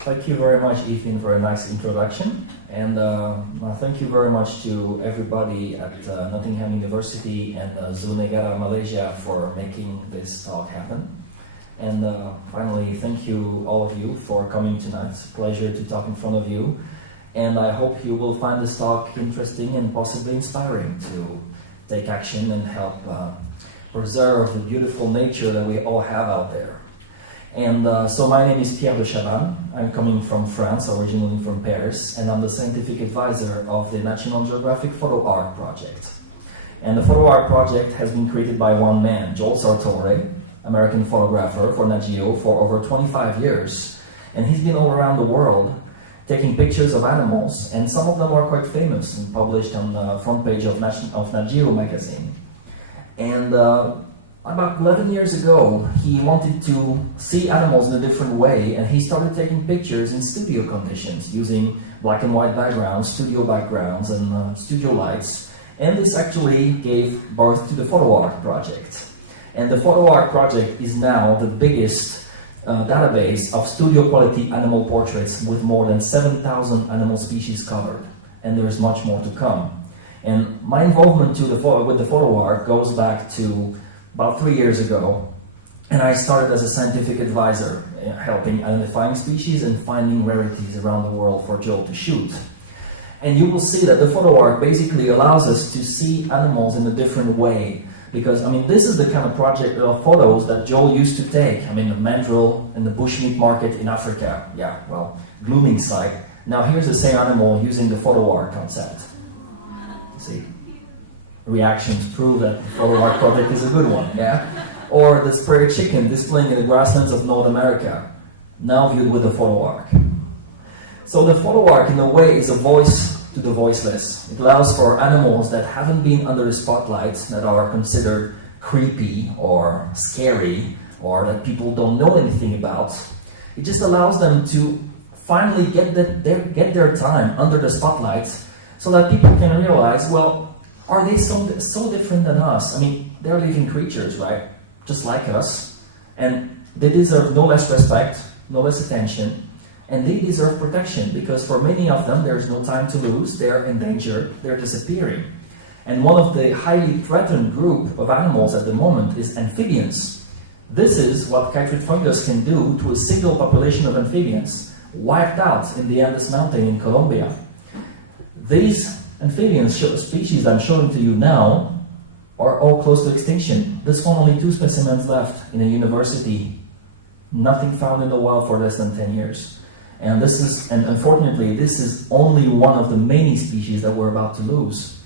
Thank you very much, Ethan, for a nice introduction. And thank you very much to everybody at Nottingham University and Zoo Negara Malaysia for making this talk happen. And finally, thank you, all of you, for coming tonight. It's a pleasure to talk in front of you. And I hope you will find this talk interesting and possibly inspiring to take action and help preserve the beautiful nature that we all have out there. And so my name is Pierre de Chavannes. I'm coming from France, originally from Paris, and I'm the scientific advisor of the National Geographic Photo Art Project. And the Photo Art Project has been created by one man, Joel Sartore, American photographer for Nat Geo for over 25 years. And he's been all around the world taking pictures of animals, and some of them are quite famous and published on the front page of Nat Geo magazine. And about 11 years ago, he wanted to see animals in a different way, and he started taking pictures in studio conditions using black and white backgrounds, studio backgrounds, and studio lights. And this actually gave birth to the Photo Art Project. And the Photo Art Project is now the biggest database of studio quality animal portraits with more than 7,000 animal species covered. And there is much more to come. And my involvement with the photo art goes back to about 3 years ago, and I started as a scientific advisor, helping identifying species and finding rarities around the world for Joel to shoot. And you will see that the photo art basically allows us to see animals in a different way, because this is the kind of project of photos that Joel used to take. The mandrill and the bushmeat market in Africa, glooming sight. Now here's the same animal using the photo art concept. See? Reactions prove that the photo art project is a good one, yeah? Or the prairie chicken displaying in the grasslands of North America, now viewed with the photo arc. So the photo arc, in a way, is a voice to the voiceless. It allows for animals that haven't been under the spotlight, that are considered creepy or scary, or that people don't know anything about. It just allows them to finally get their time under the spotlight, so that people can realize, well, are they so different than us? They're living creatures, right? Just like us. And they deserve no less respect, no less attention, and they deserve protection, because for many of them, there's no time to lose, they're endangered, they're disappearing. And one of the highly threatened group of animals at the moment is amphibians. This is what chytrid fungus can do to a single population of amphibians, wiped out in the Andes Mountain in Colombia. These amphibian species I'm showing to you now are all close to extinction. This one, only 2 specimens left in a university. Nothing found in the wild for less than 10 years. And unfortunately, this is only one of the many species that we're about to lose.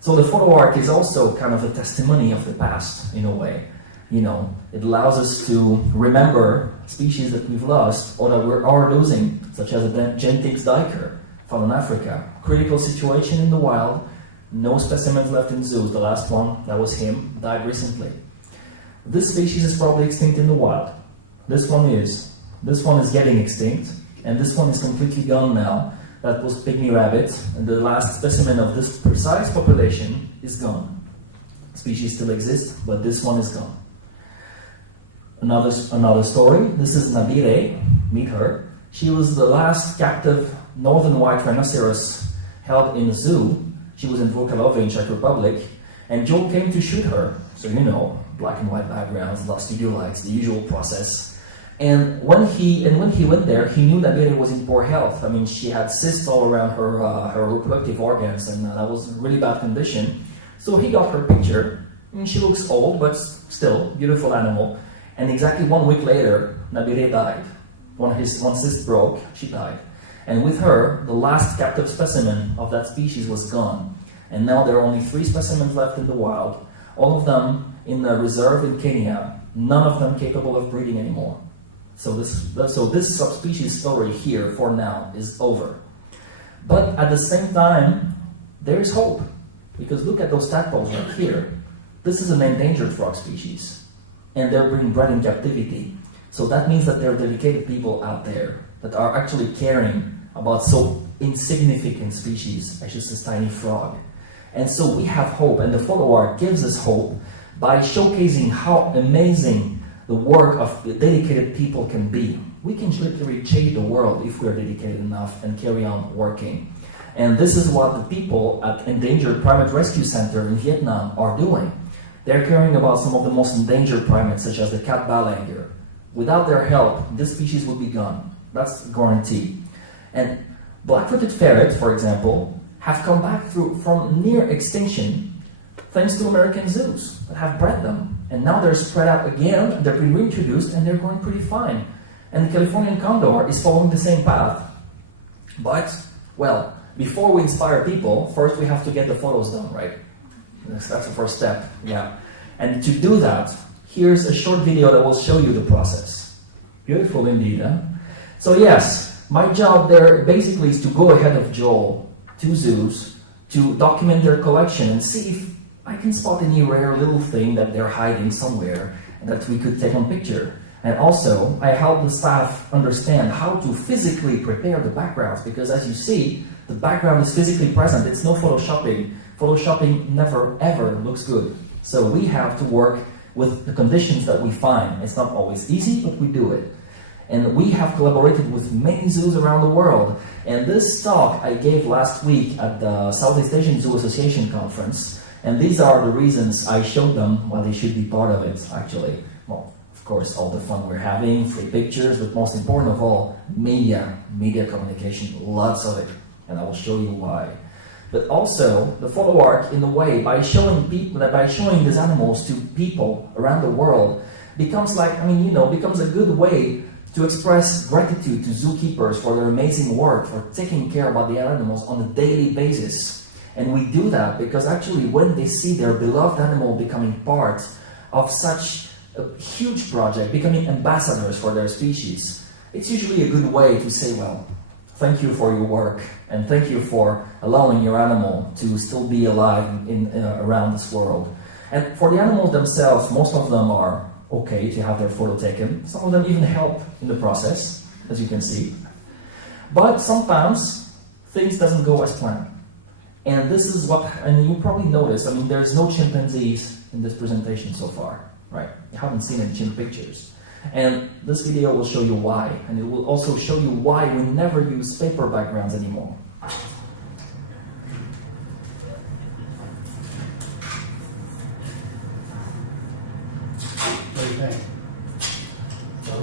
So the photo arc is also kind of a testimony of the past, in a way. It allows us to remember species that we've lost or that we are losing, such as the Gentix duiker found in Africa. Critical situation in the wild, no specimens left in zoos. The last one, that was him, died recently. This species is probably extinct in the wild. This one is getting extinct, and this one is completely gone now. That was pygmy rabbit, and the last specimen of this precise population is gone. Species still exist, but this one is gone. Another story, this is Nabire, meet her. She was the last captive northern white rhinoceros held in a zoo. She was in Vukalovo in Czech Republic, and Joel came to shoot her. So black and white backgrounds, studio lights, the usual process. And when he went there, he knew that Nabire was in poor health. She had cysts all around her reproductive organs, and that was in really bad condition. So he got her picture. She looks old, but still beautiful animal. And exactly 1 week later, Nabire died. One cyst broke, she died. And with her, the last captive specimen of that species was gone. And now there are only 3 specimens left in the wild, all of them in a reserve in Kenya, none of them capable of breeding anymore. So this subspecies story here, for now, is over. But at the same time, there is hope. Because look at those tadpoles right here. This is an endangered frog species. And they're being bred in captivity. So that means that there are dedicated people out there that are actually caring about so insignificant species as just this tiny frog. And so we have hope, and the photo art gives us hope by showcasing how amazing the work of dedicated people can be. we can literally change the world if we're dedicated enough and carry on working. And this is what the people at Endangered Primate Rescue Center in Vietnam are doing. They're caring about some of the most endangered primates, such as the cat balangir. Without their help, this species would be gone. That's guaranteed. And black-footed ferrets, for example, have come back from near extinction thanks to American zoos that have bred them. And now they're spread out again, they're being reintroduced, and they're going pretty fine. And the Californian condor is following the same path. But, well, before we inspire people, first we have to get the photos done, right? That's the first step, yeah. And to do that, here's a short video that will show you the process. Beautiful indeed, huh? So yes, my job there basically is to go ahead of Joel to zoos to document their collection and see if I can spot any rare little thing that they're hiding somewhere and that we could take on picture. And also, I help the staff understand how to physically prepare the backgrounds, because as you see, the background is physically present. It's no photoshopping. Photoshopping never ever looks good. So we have to work with the conditions that we find. It's not always easy, but we do it. And we have collaborated with many zoos around the world. And this talk I gave last week at the Southeast Asian Zoo Association conference. And these are the reasons I showed them why they should be part of it, actually. Well, of course, all the fun we're having, free pictures, but most important of all, media communication, lots of it. And I will show you why. But also, the photo arc, in a way, by showing these animals to people around the world, becomes becomes a good way to express gratitude to zookeepers for their amazing work, for taking care about the animals on a daily basis. And we do that because actually when they see their beloved animal becoming part of such a huge project, becoming ambassadors for their species, it's usually a good way to say, well, thank you for your work, and thank you for allowing your animal to still be alive around this world. And for the animals themselves, most of them are okay to have their photo taken. Some of them even help in the process, as you can see. But sometimes things doesn't go as planned. And this is and you probably noticed, there's no chimpanzees in this presentation so far, right? You haven't seen any chimp pictures. And this video will show you why, and it will also show you why we never use paper backgrounds anymore. What do you think?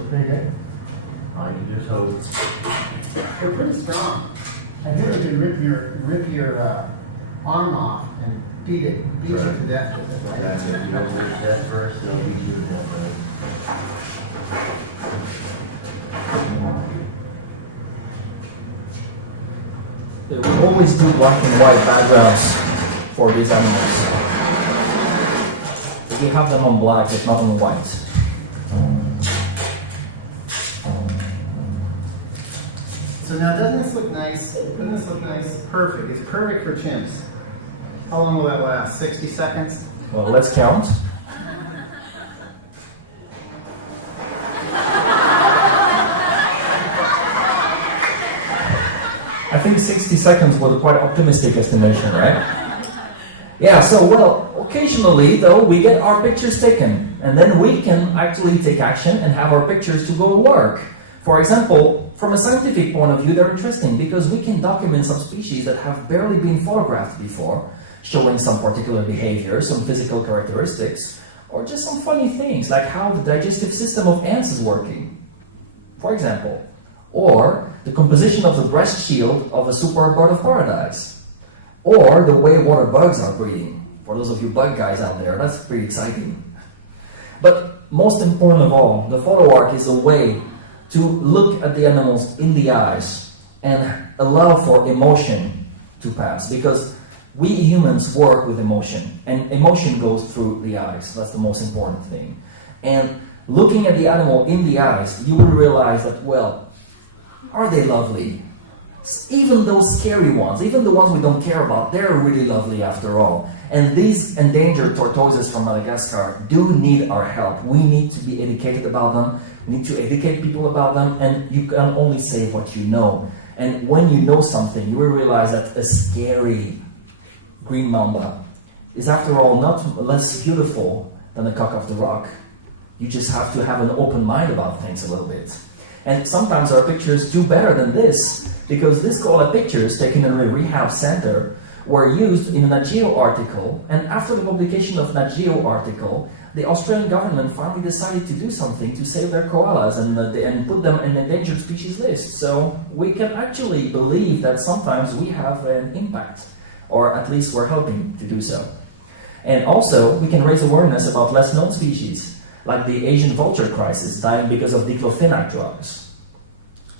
Pretty good. I can just hope. They're pretty strong. I hear you can rip your arm off and beat it to death with it, right? That's it. You don't reach that first, they'll beat you to death first. They will always do black and white backgrounds for these animals. If you have them on black, it's not on white. So now, doesn't this look nice? Doesn't this look nice? Perfect. It's perfect for chimps. How long will that last? 60 seconds? Well, let's count. I think 60 seconds was a quite optimistic estimation, right? Yeah, so, well, occasionally, though, we get our pictures taken, and then we can actually take action and have our pictures to go to work. For example, from a scientific point of view, they're interesting because we can document some species that have barely been photographed before, showing some particular behavior, some physical characteristics, or just some funny things, like how the digestive system of ants is working, for example, or the composition of the breast shield of a super bird of paradise, or the way water bugs are breathing. For those of you bug guys out there, that's pretty exciting. But most important of all, the photo arc is a way to look at the animals in the eyes and allow for emotion to pass, because we humans work with emotion, and emotion goes through the eyes. That's the most important thing. And looking at the animal in the eyes, you will realize that, well, are they lovely? Even those scary ones, even the ones we don't care about, they're really lovely after all. And these endangered tortoises from Madagascar do need our help. We need to be educated about them. We need to educate people about them, and you can only say what you know. And when you know something, you will realize that a scary green mamba is, after all, not less beautiful than a cock of the rock. You just have to have an open mind about things a little bit. And sometimes our pictures do better than this, because these koala pictures taken in a rehab center were used in a Nat Geo article, and after the publication of Nat Geo article, the Australian government finally decided to do something to save their koalas and put them in an endangered species list. So we can actually believe that sometimes we have an impact, or at least we're helping to do so. And also, we can raise awareness about less known species, like the Asian vulture crisis, dying because of diclofenac drugs.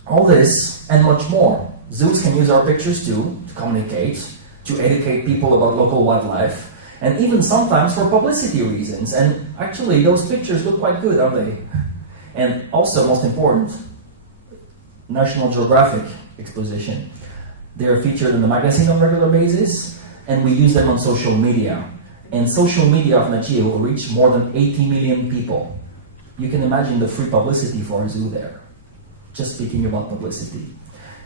All this and much more. Zoos can use our pictures too, to communicate, to educate people about local wildlife, and even sometimes for publicity reasons. And actually, those pictures look quite good, aren't they? And also, most important, National Geographic exposition. They are featured in the magazine on a regular basis, and we use them on social media. And social media of Nat Geo reach more than 80 million people. You can imagine the free publicity for a zoo there. Just speaking about publicity.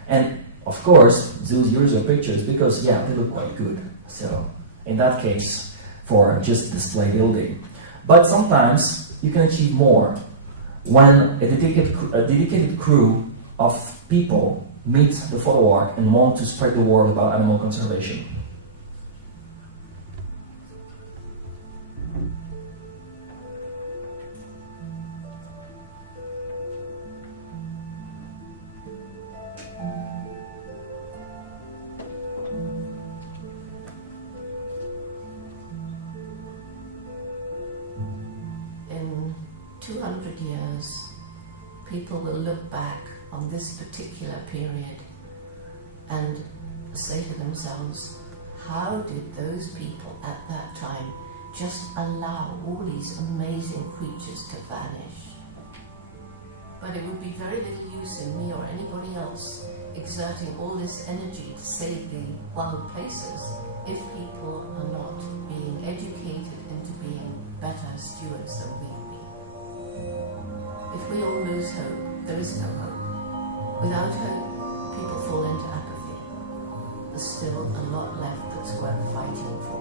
And of course, zoos use your pictures because, yeah, they look quite good. So, in that case, for just display building. But sometimes you can achieve more when a dedicated crew of people meet the photo arc and want to spread the word about animal conservation. In 200 years, people will look back on this particular period and say to themselves, how did those people at that time just allow all these amazing creatures to vanish? But it would be very little use in me or anybody else exerting all this energy to save the wild places if people are not being educated into being better stewards than we be. If we all lose hope, there is no hope. Without hope, people fall into apathy. There's still a lot left that's worth fighting for.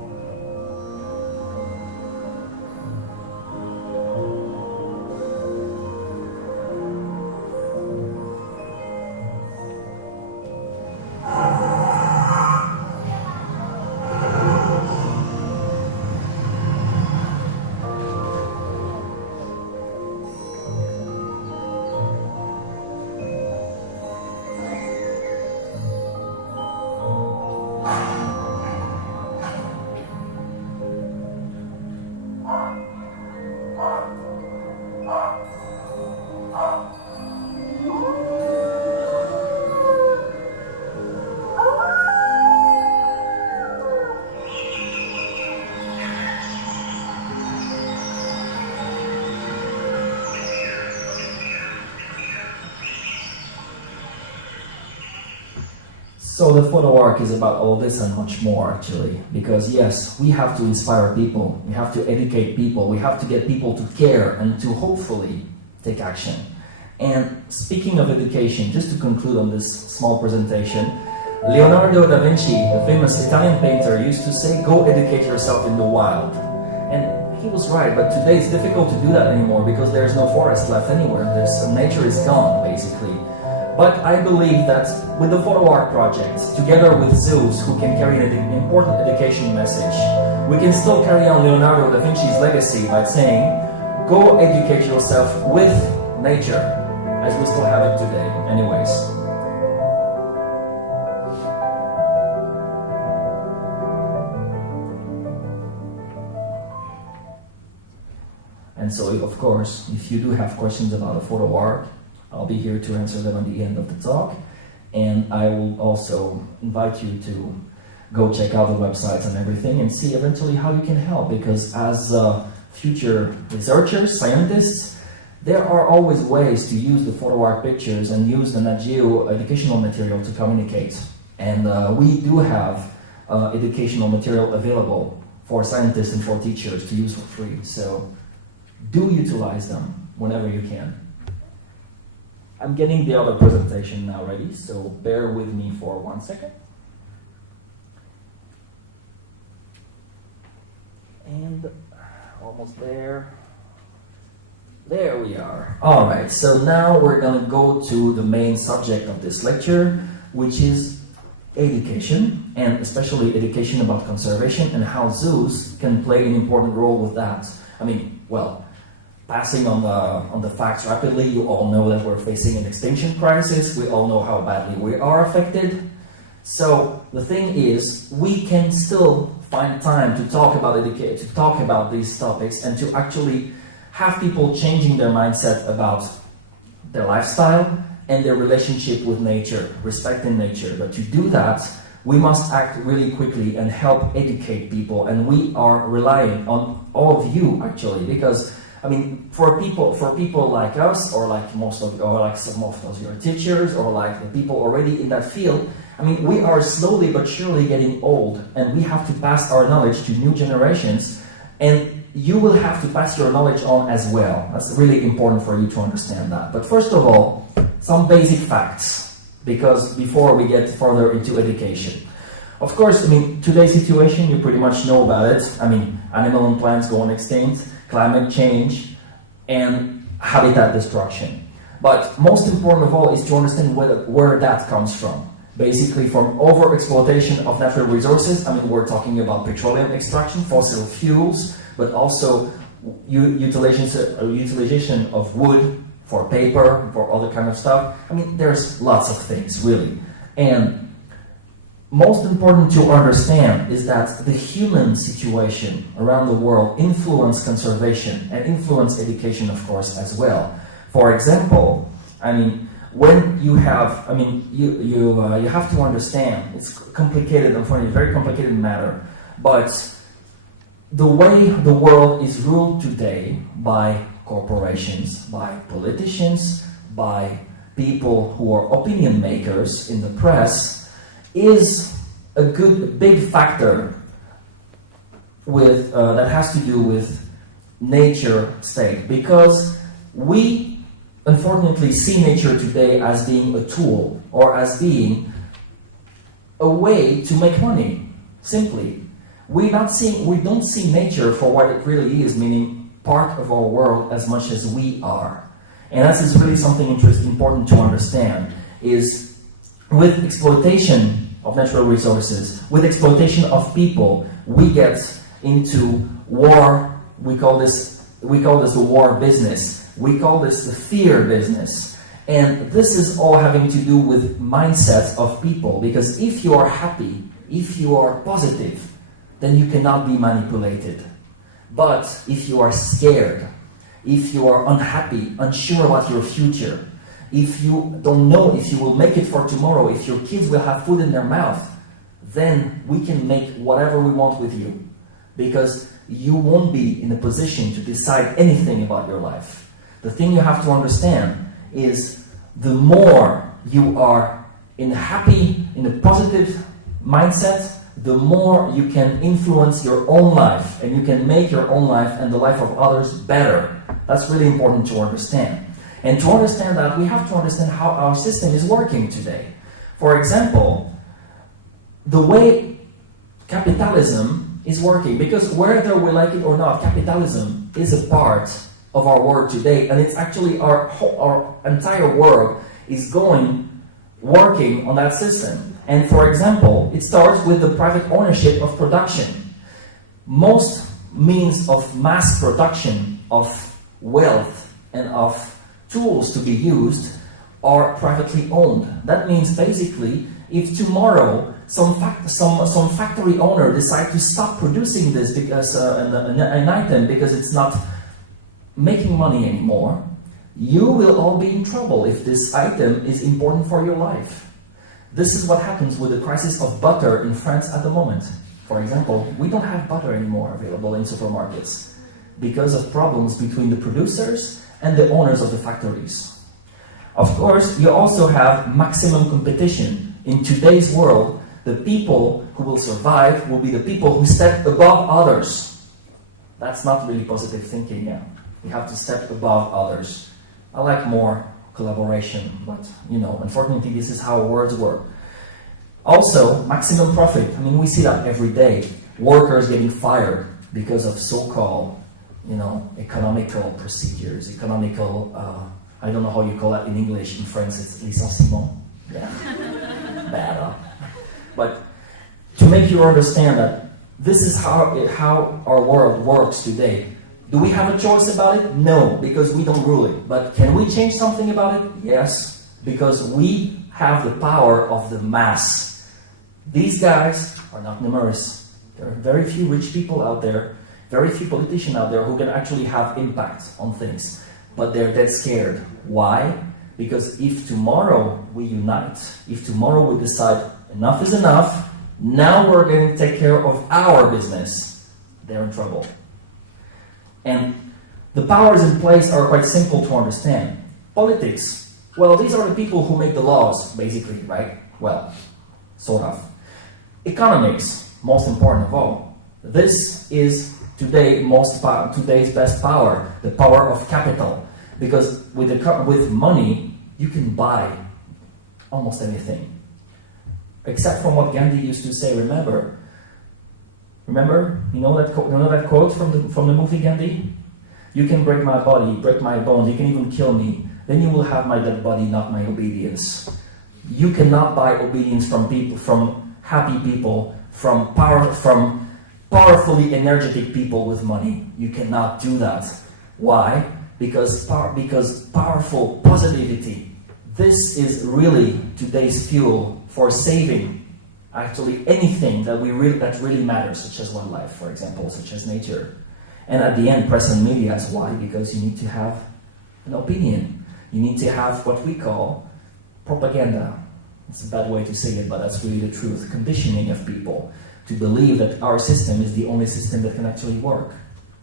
So the photo arc is about all this and much more, actually, because yes, we have to inspire people, we have to educate people, we have to get people to care and to hopefully take action. And speaking of education, just to conclude on this small presentation, Leonardo da Vinci, the famous Italian painter, used to say, go educate yourself in the wild. And he was right, but today it's difficult to do that anymore because there's no forest left anywhere. Nature is gone, basically. But I believe that with the Photo Arc project, together with zoos who can carry an important education message, we can still carry on Leonardo da Vinci's legacy by saying, go educate yourself with nature, as we still have it today, anyways. And so, of course, if you do have questions about the Photo Arc, I'll be here to answer them at the end of the talk. And I will also invite you to go check out the websites and everything and see eventually how you can help. Because as future researchers, scientists, there are always ways to use the Photo Arc pictures and use the Nat Geo educational material to communicate. And we do have educational material available for scientists and for teachers to use for free. So do utilize them whenever you can. I'm getting the other presentation now ready, so bear with me for 1 second. And almost there. There we are. Alright, so now we're gonna go to the main subject of this lecture, which is education, and especially education about conservation and how zoos can play an important role with that. I mean, well, passing on the facts rapidly, you all know that we're facing an extinction crisis. We all know how badly we are affected. So the thing is, we can still find time to talk about education, to talk about these topics, and to actually have people changing their mindset about their lifestyle and their relationship with nature, respecting nature. But to do that, we must act really quickly and help educate people. And we are relying on all of you, actually, because I mean, for people like us, or like some of your teachers, or like the people already in that field, I mean, we are slowly but surely getting old, and we have to pass our knowledge to new generations, and you will have to pass your knowledge on as well. That's really important for you to understand that. But first of all, some basic facts, because before we get further into education. Of course, I mean, today's situation, you pretty much know about it. I mean, animal and plants going extinct, climate change, and habitat destruction. But most important of all is to understand where that comes from. Basically from overexploitation of natural resources. I mean, we're talking about petroleum extraction, fossil fuels, but also utilization of wood for paper, for other kind of stuff. I mean, there's lots of things, really. And most important to understand is that the human situation around the world influence conservation and influence education, of course, as well. For example, I mean, when you have, I mean, you have to understand, it's complicated, unfortunately, very complicated matter, but the way the world is ruled today by corporations, by politicians, by people who are opinion makers in the press, is a big factor with that has to do with nature state, because we unfortunately see nature today as being a tool, or as being a way to make money. Simply, we don't see nature for what it really is, meaning part of our world as much as we are. And that is really something important to understand, is with exploitation of natural resources, with exploitation of people, we get into war. We call this the war business. We call this the fear business. And this is all having to do with mindsets of people, because if you are happy, if you are positive, then you cannot be manipulated. But if you are scared, if you are unhappy, unsure about your future, if you don't know if you will make it for tomorrow, if your kids will have food in their mouth, then we can make whatever we want with you, because you won't be in a position to decide anything about your life. The thing you have to understand is the more you are in a positive mindset, the more you can influence your own life, and you can make your own life and the life of others better. That's really important to understand. And to understand that, we have to understand how our system is working today. For example, the way capitalism is working, because whether we like it or not, capitalism is a part of our world today, and it's actually our entire world is working on that system. And for example, it starts with the private ownership of production. Most means of mass production of wealth and of tools to be used are privately owned. That means basically, if tomorrow some factory owner decide to stop producing this because an item because it's not making money anymore, you will all be in trouble if this item is important for your life. This is what happens with the crisis of butter in France at the moment. For example, we don't have butter anymore available in supermarkets because of problems between the producers and the owners of the factories. Of course, you also have maximum competition. In today's world, the people who will survive will be the people who step above others. That's not really positive thinking now. We have to step above others. I like more collaboration, but unfortunately this is how words work. Also, maximum profit. I mean, we see that every day. Workers getting fired because of so-called economical procedures, economical, I don't know how you call that in English. In France, it's licenciement. Yeah. Bad, huh? But to make you understand that this is how our world works today. Do we have a choice about it? No, because we don't rule it. But can we change something about it? Yes, because we have the power of the mass. These guys are not numerous. There are very few rich people out there, very few politicians out there who can actually have impact on things. But they're dead scared. Why? Because if tomorrow we unite, if tomorrow we decide enough is enough, now we're going to take care of our business, they're in trouble. And the powers in place are quite simple to understand. Politics, well, these are the people who make the laws, basically, right? Well, sort of. Economics, most important of all. This is today's best power, the power of capital. Because with money, you can buy almost anything. Except from what Gandhi used to say, remember, you know that quote from the movie Gandhi? You can break my body, break my bones, you can even kill me. Then you will have my dead body, not my obedience. You cannot buy obedience from people, from happy people, from powerfully energetic people with money. You cannot do that. Why? Because powerful positivity. This is really today's fuel for saving actually anything that really matters, such as wildlife, for example, such as nature. And at the end, press and media is why? Because you need to have an opinion. You need to have what we call propaganda. It's a bad way to say it, but that's really the truth. Conditioning of people to believe that our system is the only system that can actually work.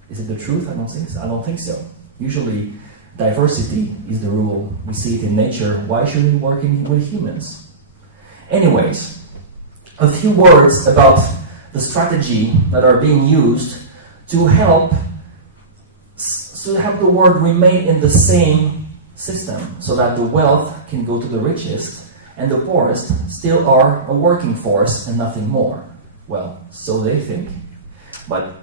Is it the truth? I don't think so. Usually, diversity is the rule. We see it in nature. Why should we work with humans? Anyways, a few words about the strategy that are being used to help the world remain in the same system, so that the wealth can go to the richest and the poorest still are a working force and nothing more. Well, so they think. But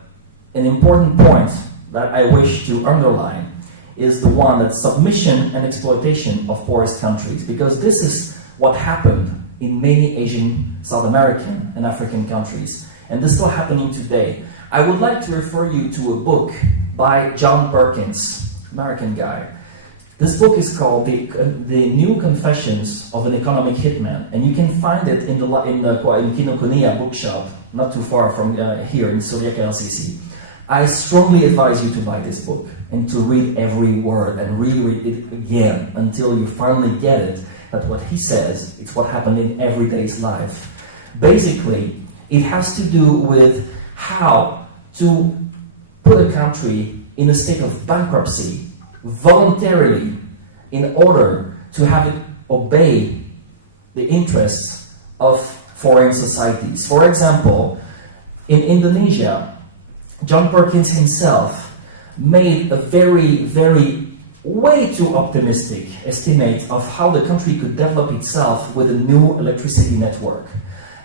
an important point that I wish to underline is the one that submission and exploitation of poorest countries, because this is what happened in many Asian, South American, and African countries. And this is still happening today. I would like to refer you to a book by John Perkins, American guy. This book is called The New Confessions of an Economic Hitman, and you can find it in Kinokuniya bookshop, not too far from here in Zodiac LCC. I strongly advise you to buy this book and to read every word and reread it again until you finally get it, that what he says, it's what happened in everyday's life. Basically, it has to do with how to put a country in a state of bankruptcy voluntarily in order to have it obey the interests of foreign societies. For example, in Indonesia, John Perkins himself made a very, very way too optimistic estimate of how the country could develop itself with a new electricity network.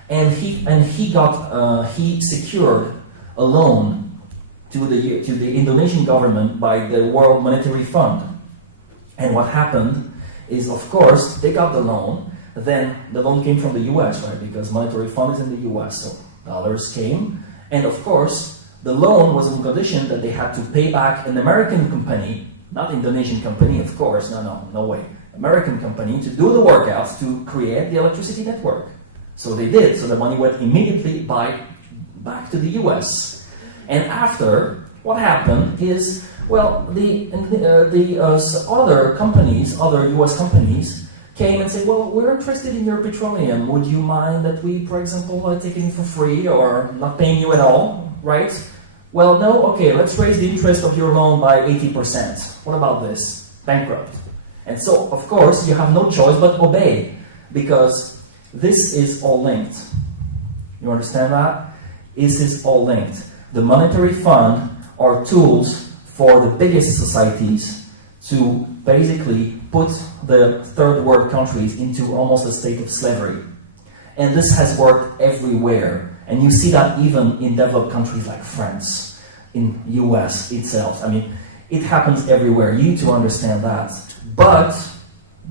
And he secured a loan to the Indonesian government by the World Monetary Fund. And what happened is, of course, they got the loan. Then the loan came from the US, right? Because monetary fund is in the US, so dollars came. And of course, the loan was on condition that they had to pay back an American company, not Indonesian company, of course, no way. American company to do the workouts to create the electricity network. So they did, so the money went immediately back to the US. And after, what happened is, well, the other companies, other US companies, came and said, well, we're interested in your petroleum. Would you mind that we, for example, take it for free or not paying you at all, right? Well, no, okay, let's raise the interest of your loan by 80%. What about this? Bankrupt. And so, of course, you have no choice but obey, because this is all linked. You understand that? This is all linked. The monetary fund are tools for the biggest societies to basically put the third world countries into almost a state of slavery. And this has worked everywhere. And you see that even in developed countries like France. in US itself. I mean, it happens everywhere. You need to understand that. But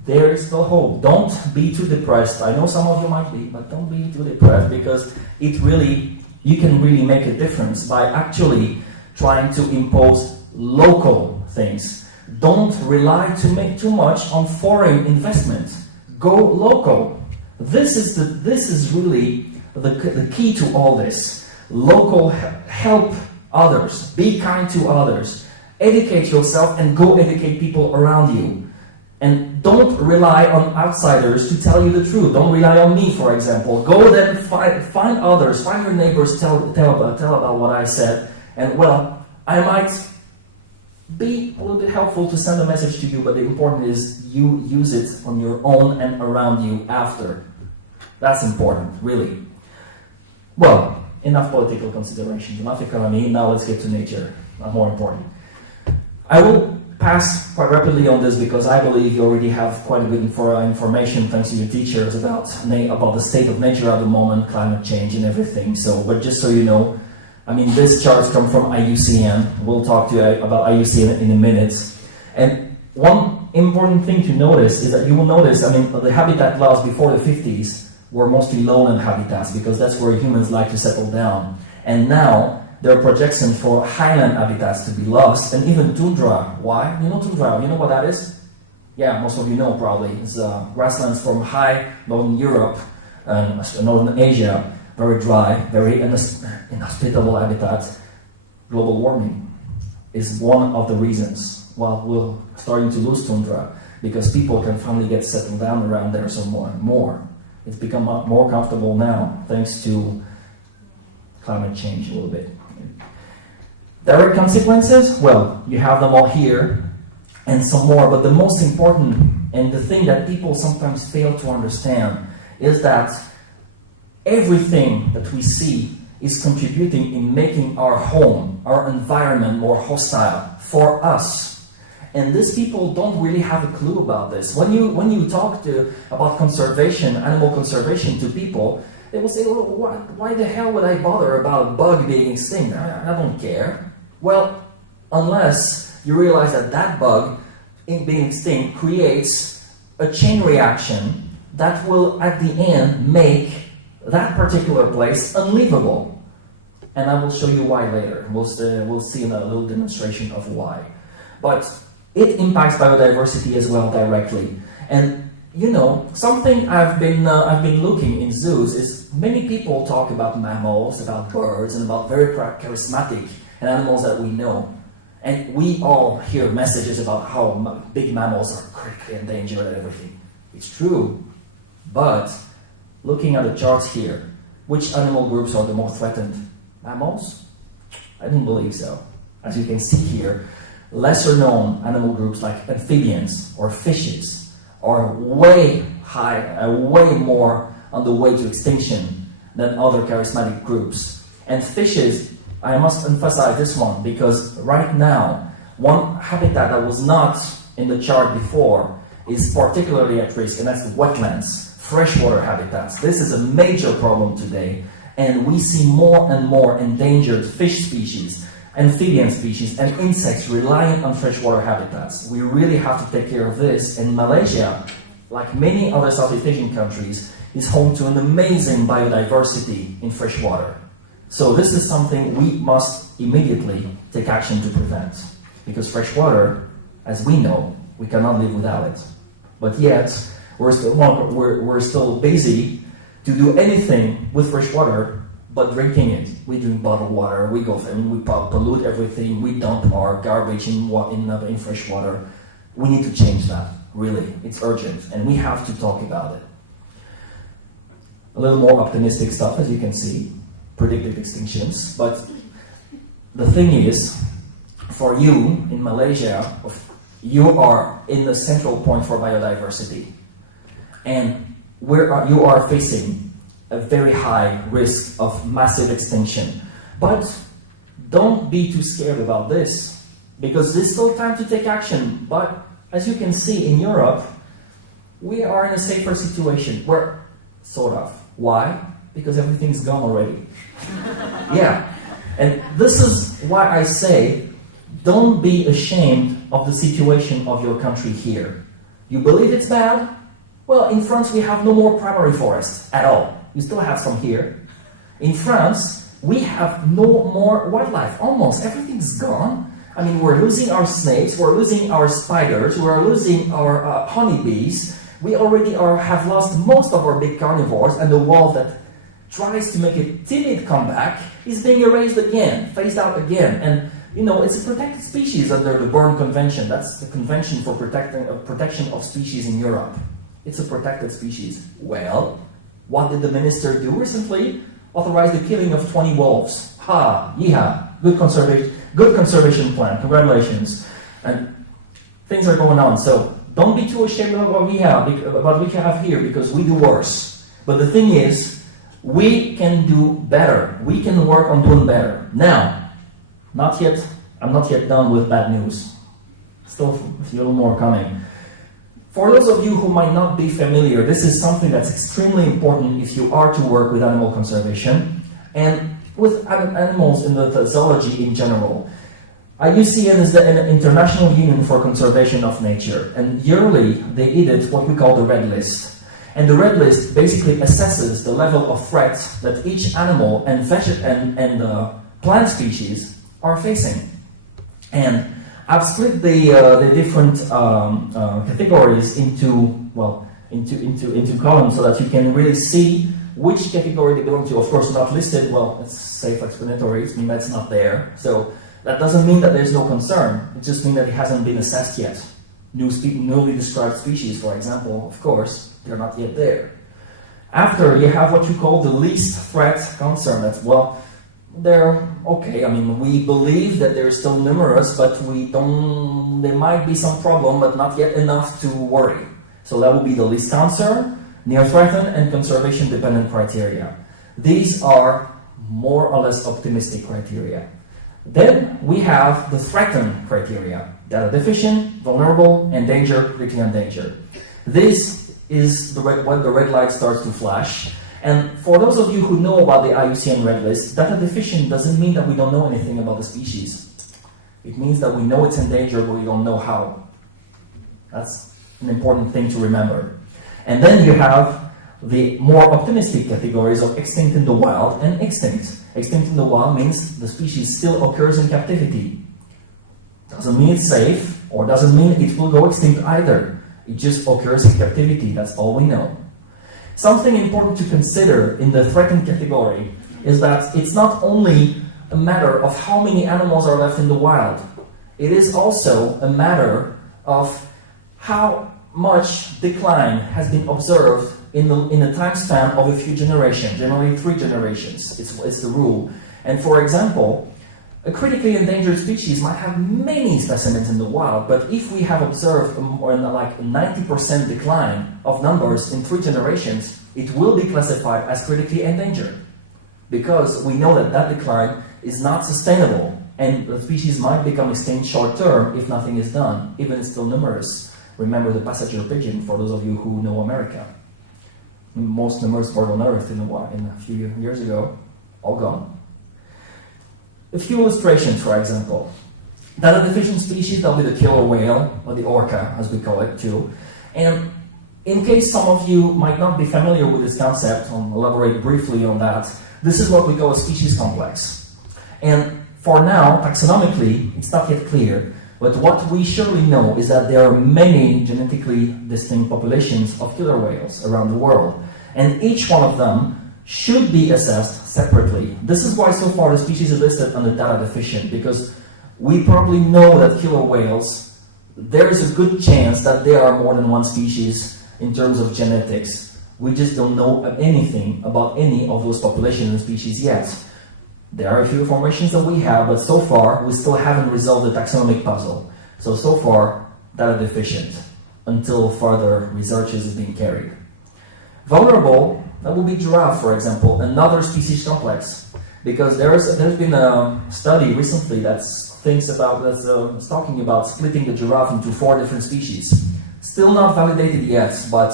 there is still hope. Don't be too depressed. I know some of you might be, but don't be too depressed, because you can really make a difference by actually trying to impose local things. Don't rely too much on foreign investment. Go local. This is really the key to all this. Local, help others. Be kind to others. Educate yourself and go educate people around you. And don't rely on outsiders to tell you the truth. Don't rely on me, for example. Go then find others, find your neighbors, tell about what I said. And well, I might be a little bit helpful to send a message to you, but the important is you use it on your own and around you after. That's important, really. Well, enough political considerations, enough economy. Now let's get to nature. More important. I will pass quite rapidly on this because I believe you already have quite a bit of information, thanks to your teachers, about the state of nature at the moment, climate change and everything. So, but just so you know, I mean, these charts come from IUCN. We'll talk to you about IUCN in a minute. And one important thing to notice is that you will notice, I mean, the habitat laws before the 50s were mostly lowland habitats because that's where humans like to settle down. And now there are projections for highland habitats to be lost, and even tundra. Why? You know tundra, you know what that is? Yeah, most of you know probably. It's grasslands from high northern Europe and northern Asia. Very dry, very inhospitable habitat. Global warming is one of the reasons why we're starting to lose tundra, because people can finally get settled down around there so more and more. It's become more comfortable now, thanks to climate change a little bit. Direct consequences? Well, you have them all here, and some more, but the most important, and the thing that people sometimes fail to understand, is that everything that we see is contributing in making our home, our environment more hostile for us. And these people don't really have a clue about this. When you talk about conservation, animal conservation to people, they will say, well, why the hell would I bother about a bug being extinct? I don't care. Well, unless you realize that bug being extinct creates a chain reaction that will, at the end, make that particular place unlivable. And I will show you why later. We'll see in a little demonstration of why. But it impacts biodiversity as well directly. And you know, something I've been looking in zoos is many people talk about mammals, about birds, and about very charismatic animals that we know. And we all hear messages about how big mammals are critically endangered and everything. It's true, but looking at the charts here, which animal groups are the most threatened? Mammals? I don't believe so. As you can see here, lesser known animal groups like amphibians or fishes are way more on the way to extinction than other charismatic groups. And fishes, I must emphasize this one, because right now, one habitat that was not in the chart before is particularly at risk, and that's the wetlands, freshwater habitats. This is a major problem today, and we see more and more endangered fish species, amphibian species, and insects relying on freshwater habitats. We really have to take care of this, and Malaysia, like many other Southeast Asian countries, is home to an amazing biodiversity in freshwater. So this is something we must immediately take action to prevent, because freshwater, as we know, we cannot live without it. But yet, we're still busy to do anything with freshwater but drinking it. We drink bottled water, we pollute everything, we dump our garbage in fresh water. We need to change that, really. It's urgent, and we have to talk about it. A little more optimistic stuff, as you can see, predicted extinctions. But the thing is, for you in Malaysia, you are in the central point for biodiversity. And you are facing a very high risk of massive extinction. But don't be too scared about this, because there's still time to take action. But as you can see in Europe, we are in a safer situation. Sort of. Why? Because everything's gone already. Yeah. And this is why I say, don't be ashamed of the situation of your country here. You believe it's bad? Well, in France we have no more primary forests at all. We still have some here. In France, we have no more wildlife. Almost everything's gone. I mean, we're losing our snakes, we're losing our spiders, we're losing our honeybees. We already have lost most of our big carnivores, and the wolf that tries to make a timid comeback is being erased again, phased out again. And you know, it's a protected species under the Berne Convention. That's the Convention for Protection of Species in Europe. It's a protected species. Well, what did the minister do recently? Authorize the killing of 20 wolves. Ha! Yeehaw! Good conservation plan. Congratulations. And things are going on. So don't be too ashamed of what we have here, because we do worse. But the thing is, we can do better. We can work on doing better. Now, I'm not yet done with bad news. Still a little more coming. For those of you who might not be familiar, this is something that's extremely important if you are to work with animal conservation and with animals in the zoology in general. IUCN is the International Union for Conservation of Nature, and yearly they edit what we call the Red List. And the Red List basically assesses the level of threat that each animal and plant species are facing. And I've split the different categories into columns so that you can really see which category they belong to. Of course, not listed. Well, it's self-explanatory. It means that's not there. So that doesn't mean that there's no concern. It just means that it hasn't been assessed yet. Newly described species, for example, of course, they're not yet there. After, you have what you call the least threat concern. That's, well, they're okay. I mean, we believe that they're still numerous, but there might be some problem, but not yet enough to worry. So that would be the least concern, near threatened, and conservation dependent criteria. These are more or less optimistic criteria. Then we have the threatened criteria: data deficient, vulnerable, endangered, critically endangered. This is when the red light starts to flash. And for those of you who know about the IUCN Red List, data deficient doesn't mean that we don't know anything about the species. It means that we know it's endangered, but we don't know how. That's an important thing to remember. And then you have the more optimistic categories of extinct in the wild and extinct. Extinct in the wild means the species still occurs in captivity. Doesn't mean it's safe, or doesn't mean it will go extinct either. It just occurs in captivity, that's all we know. Something important to consider in the threatened category is that it's not only a matter of how many animals are left in the wild. It is also a matter of how much decline has been observed in a time span of a few generations, generally 3 generations. It's the rule. And for example, a critically endangered species might have many specimens in the wild, but if we have observed like a 90% decline of numbers in 3 generations, it will be classified as critically endangered, because we know that that decline is not sustainable, and the species might become extinct short term if nothing is done, even if it's still numerous. Remember the passenger pigeon, for those of you who know America. Most numerous bird on Earth in a few years ago, all gone. A few illustrations, for example. Data deficient species, that'll be the killer whale, or the orca, as we call it too. And in case some of you might not be familiar with this concept, I'll elaborate briefly on that. This is what we call a species complex. And for now, taxonomically, it's not yet clear, but what we surely know is that there are many genetically distinct populations of killer whales around the world. And each one of them should be assessed separately. This is why so far the species is listed under data deficient, because we probably know that killer whales, there is a good chance that there are more than one species in terms of genetics. We just don't know anything about any of those populations and species yet. There are a few formations that we have, but so far we still haven't resolved the taxonomic puzzle. So far, data deficient, until further research is being carried. Vulnerable, that will be giraffe, for example, another species complex, because there's been a study recently that's talking about splitting the giraffe into 4 different species. Still not validated yet, but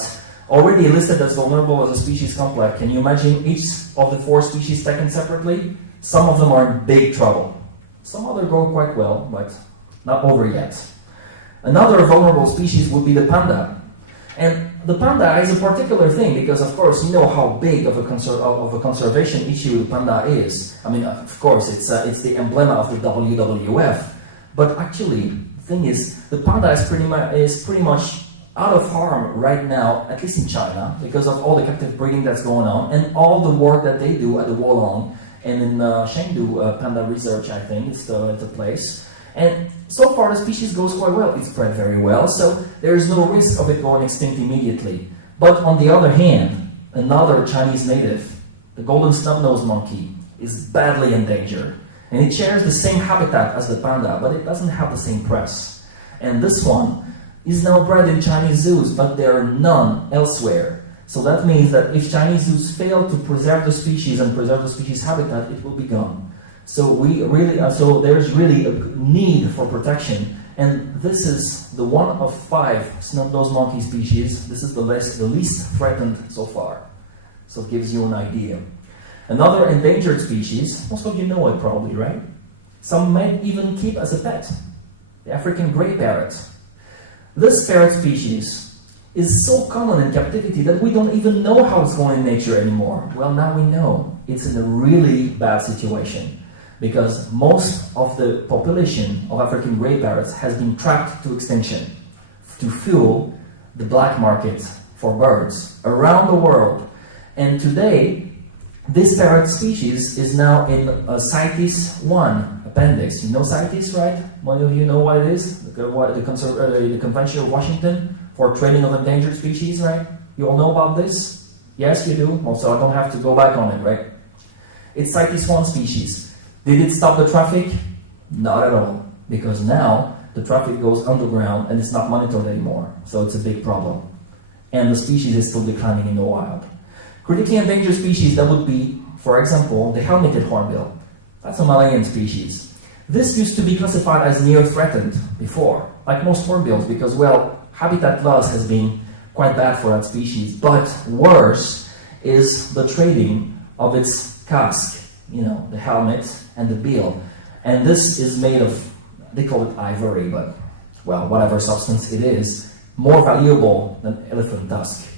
already listed as vulnerable as a species complex. Can you imagine each of the 4 species taken separately? Some of them are in big trouble. Some others grow quite well, but not over yet. Another vulnerable species would be the panda. And the panda is a particular thing because, of course, you know how big of a conservation issue the panda is. I mean, of course, it's the emblem of the WWF. But actually, the thing is, the panda is pretty much out of harm right now, at least in China, because of all the captive breeding that's going on and all the work that they do at the Wolong and in Chengdu Panda Research, I think, it's the place. And so far the species goes quite well. It's spread very well, so there is no risk of it going extinct immediately. But on the other hand, another Chinese native, the golden snub-nosed monkey, is badly endangered. And it shares the same habitat as the panda, but it doesn't have the same press. And this one is now bred in Chinese zoos, but there are none elsewhere. So that means that if Chinese zoos fail to preserve the species and preserve the species habitat, it will be gone. So there's really a need for protection, and this is the one of 5 snub-nosed monkey species. This is the least threatened so far. So it gives you an idea. Another endangered species, most of you know it probably, right? Some might even keep as a pet, the African grey parrot. This parrot species is so common in captivity that we don't even know how it's going in nature anymore. Well, now we know. It's in a really bad situation, because most of the population of African grey parrots has been trapped to extinction to fuel the black market for birds around the world. And today, this parrot species is now in a CITES 1 appendix. You know CITES, right? One of you know what it is? The Convention of Washington for Trading of Endangered Species, right? You all know about this? Yes, you do? Also, I don't have to go back on it, right? It's CITES 1 species. Did it stop the traffic? Not at all, because now the traffic goes underground and it's not monitored anymore, so it's a big problem. And the species is still declining in the wild. Critically endangered species, that would be, for example, the helmeted hornbill. That's a Malayan species. This used to be classified as near threatened before, like most hornbills, because, well, habitat loss has been quite bad for that species. But worse is the trading of its casque, the helmet and the bill. And this is made of, they call it ivory, but, well, whatever substance it is, more valuable than elephant tusk.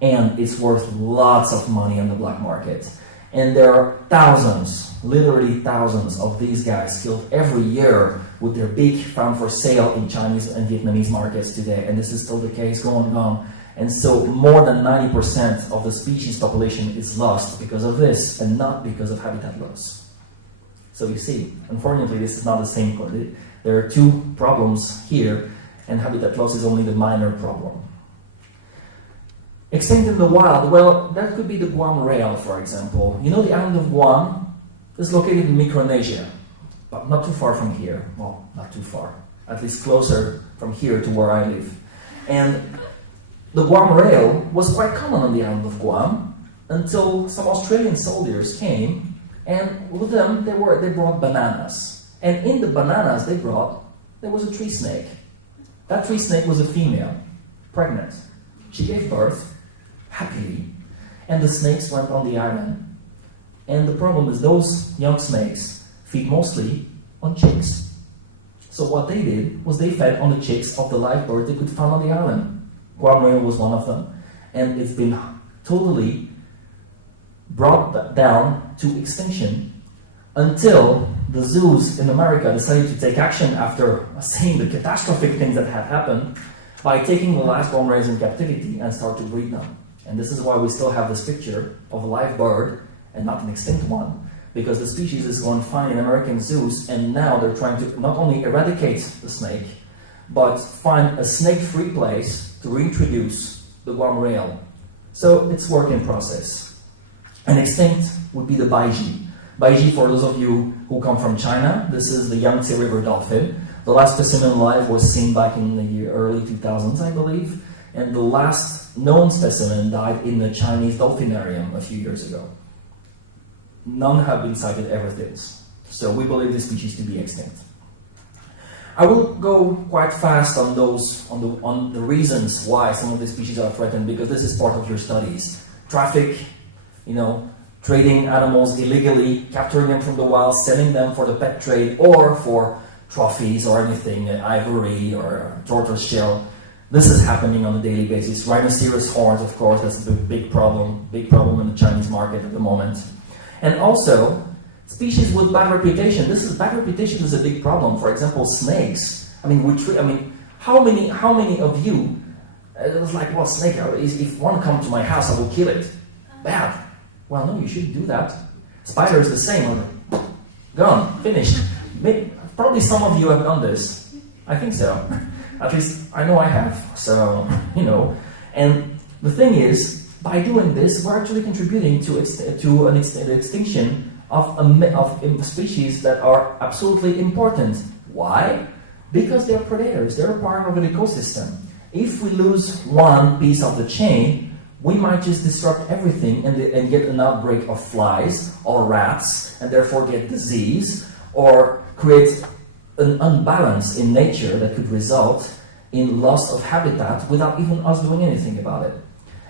And it's worth lots of money on the black market. And there are thousands, literally thousands of these guys killed every year with their beak found for sale in Chinese and Vietnamese markets today. And this is still the case going on. And so more than 90% of the species population is lost because of this and not because of habitat loss. So you see, unfortunately, this is not the same. There are two problems here, and habitat loss is only the minor problem. Extinct in the wild, well, that could be the Guam rail, for example. You know, the island of Guam is located in Micronesia, but not too far from here. Well, not too far, at least closer from here to where I live. And the Guam rail was quite common on the island of Guam until some Australian soldiers came, and with them they brought bananas. And in the bananas there was a tree snake. That tree snake was a female, pregnant. She gave birth happily, and the snakes went on the island. And the problem is those young snakes feed mostly on chicks. So what they did was they fed on the chicks of the live bird they could find on the island. Guam rail was one of them, and it's been totally brought down to extinction until the zoos in America decided to take action after seeing the catastrophic things that had happened by taking the last Guam rails in captivity and start to breed them. And this is why we still have this picture of a live bird and not an extinct one, because the species is going fine in American zoos, and now they're trying to not only eradicate the snake, but find a snake-free place to reintroduce the Guam rail. So it's work in process. And extinct would be the baiji. Baiji, for those of you who come from China, this is the Yangtze River dolphin. The last specimen alive was seen back in the early 2000s, I believe, and the last known specimen died in the Chinese dolphinarium a few years ago. None have been sighted ever since, so we believe this species to be extinct. I will go quite fast on those, on the reasons why some of these species are threatened, because this is part of your studies. Traffic, trading animals illegally, capturing them from the wild, selling them for the pet trade or for trophies or anything, ivory or tortoise shell. This is happening on a daily basis. Rhinoceros horns, of course, that's a big problem in the Chinese market at the moment. And also, species with bad reputation. Bad reputation is a big problem. For example, snakes. How many of you? It was like, well, snake. If one comes to my house, I will kill it. Bad. Well, no, you shouldn't do that. Spider is the same. Gone, finished. Probably some of you have done this. I think so. At least I know I have. So And the thing is, by doing this, we're actually contributing to the extinction of species that are absolutely important. Why? Because they're predators. They're a part of an ecosystem. If we lose one piece of the chain, we might just disrupt everything and get an outbreak of flies or rats, and therefore get disease, or create an unbalance in nature that could result in loss of habitat without even us doing anything about it.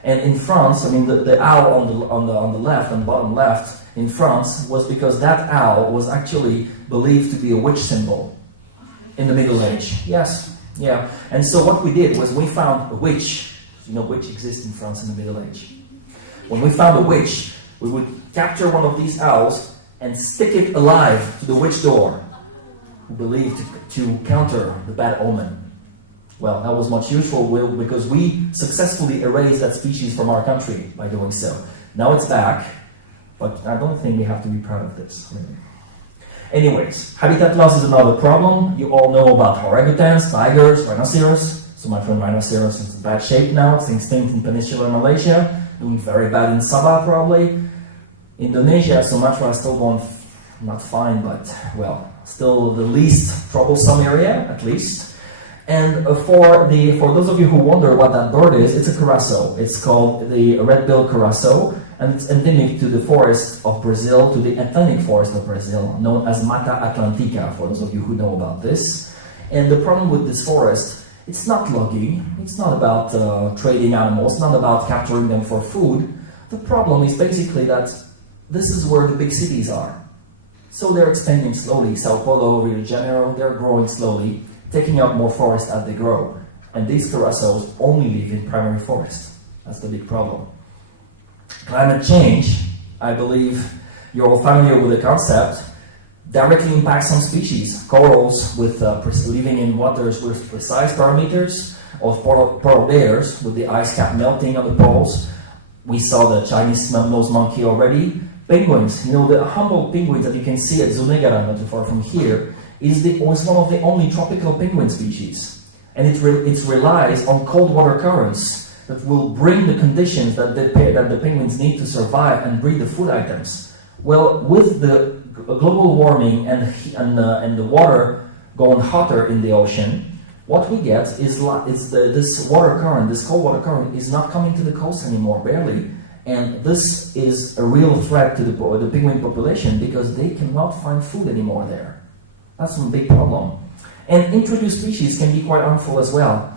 And in France, the owl on the left, on the bottom left, in France, was because that owl was actually believed to be a witch symbol in the Middle Age. Yes, yeah. And so what we did was we found a witch. Witch exists in France in the Middle Age. When we found a witch, we would capture one of these owls and stick it alive to the witch door, believed to counter the bad omen. Well, that was much useful because we successfully erased that species from our country by doing so. Now it's back, but I don't think we have to be proud of this. Anyways, habitat loss is another problem. You all know about orangutans, tigers, rhinoceros. Sumatran rhinoceros is in bad shape now. It's extinct in peninsular Malaysia, doing very bad in Sabah probably. Indonesia, Sumatra is still going not fine, but still the least troublesome area, at least. And for those of you who wonder what that bird is, it's a curassow. It's called the red-billed curassow, and it's endemic to the forests of Brazil, to the Atlantic forest of Brazil, known as Mata Atlantica, for those of you who know about this. And the problem with this forest, it's not logging, it's not about trading animals, not about capturing them for food. The problem is basically that this is where the big cities are. So they're expanding slowly. Sao Paulo, Rio de Janeiro, they're growing slowly, taking up more forest as they grow. And these curassows only live in primary forest. That's the big problem. Climate change, I believe you're all familiar with the concept, directly impacts some species. Corals living in waters with precise parameters, or polar bears with the ice cap melting on the poles. We saw the Chinese snub-nosed monkey already. Penguins, the humboldt penguins that you can see at Zunegara, not too far from here, is one of the only tropical penguin species. And it relies on cold water currents that will bring the conditions that the penguins need to survive and breed the food items. Well, with the global warming and the water going hotter in the ocean, what we get is this water current, this cold water current, is not coming to the coast anymore, barely. And this is a real threat to the penguin population because they cannot find food anymore there. That's a big problem. And introduced species can be quite harmful as well.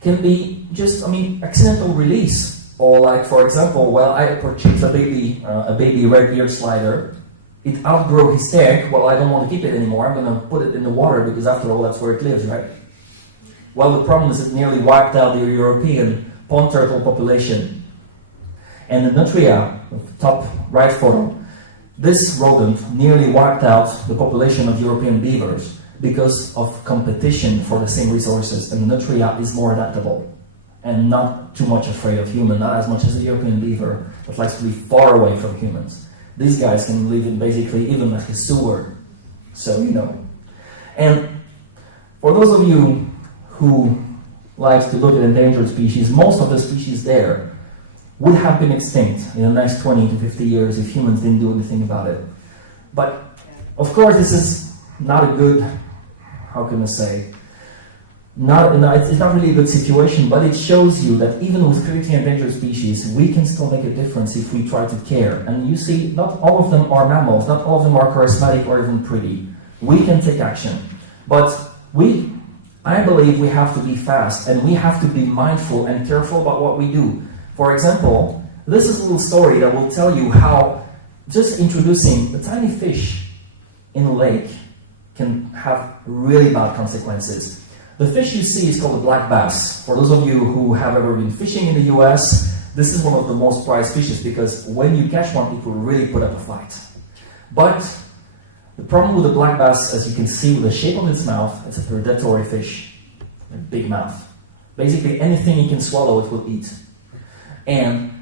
Can be just, accidental release. Or like, for example, I purchased a baby red-eared slider. It outgrew his tank. Well, I don't want to keep it anymore. I'm going to put it in the water because after all, that's where it lives, right? Well, the problem is it nearly wiped out the European pond turtle population. And the nutria, the top right photo, this rodent nearly wiped out the population of European beavers because of competition for the same resources. And the nutria is more adaptable and not too much afraid of humans, not as much as the European beaver, but likes to be far away from humans. These guys can live in basically even like a sewer. So, And for those of you who like to look at endangered species, most of the species there would have been extinct in the next 20 to 50 years if humans didn't do anything about it. But, of course, this is not a good, it's not really a good situation, but it shows you that even with critically endangered species, we can still make a difference if we try to care. And you see, not all of them are mammals, not all of them are charismatic or even pretty. We can take action. But I believe we have to be fast and we have to be mindful and careful about what we do. For example, this is a little story that will tell you how just introducing a tiny fish in a lake can have really bad consequences. The fish you see is called a black bass. For those of you who have ever been fishing in the US, this is one of the most prized fishes because when you catch one, it will really put up a fight. But the problem with the black bass, as you can see with the shape of its mouth, it's a predatory fish, a big mouth. Basically anything it can swallow, it will eat. And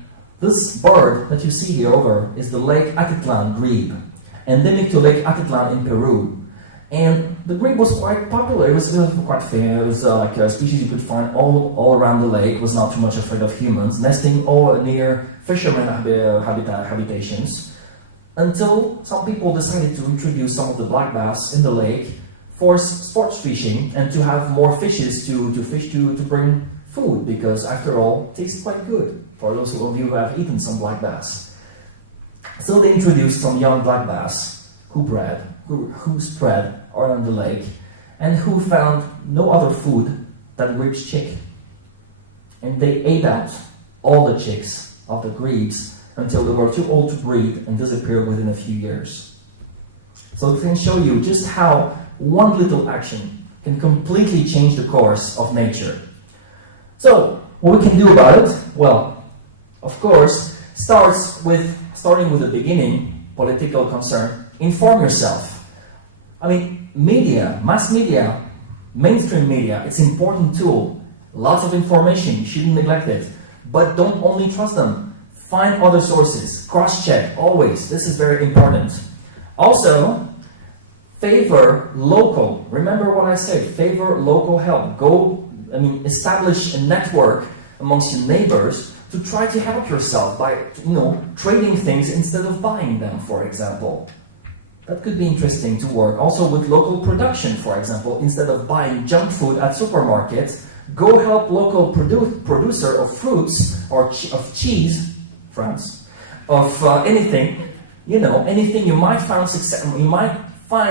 this bird that you see here over is the Lake Atitlan grebe, endemic to Lake Atitlan in Peru. And the grebe was quite popular. It was quite famous. It was like a species you could find all around the lake. Was not too much afraid of humans, nesting all near fishermen habitations. Until some people decided to introduce some of the black bass in the lake for sports fishing and to have more fishes to fish to bring food, because after all, it tastes quite good for those of you who have eaten some black bass. So they introduced some young black bass who spread around the lake and who found no other food than grebe's chick. And they ate out all the chicks of the grebes until they were too old to breed and disappeared within a few years. So it can show you just how one little action can completely change the course of nature. So, what we can do about it? Well, of course, starting with the beginning, political concern, inform yourself. I mean, media, mass media, mainstream media, it's an important tool. Lots of information, you shouldn't neglect it. But don't only trust them. Find other sources, cross-check, always. This is very important. Also, favor local. Remember what I said, favor local help. Establish a network amongst your neighbors to try to help yourself by, trading things instead of buying them, for example. That could be interesting to work. Also with local production, for example, instead of buying junk food at supermarkets, go help local producer of fruits or of cheese, France, of anything, anything you might find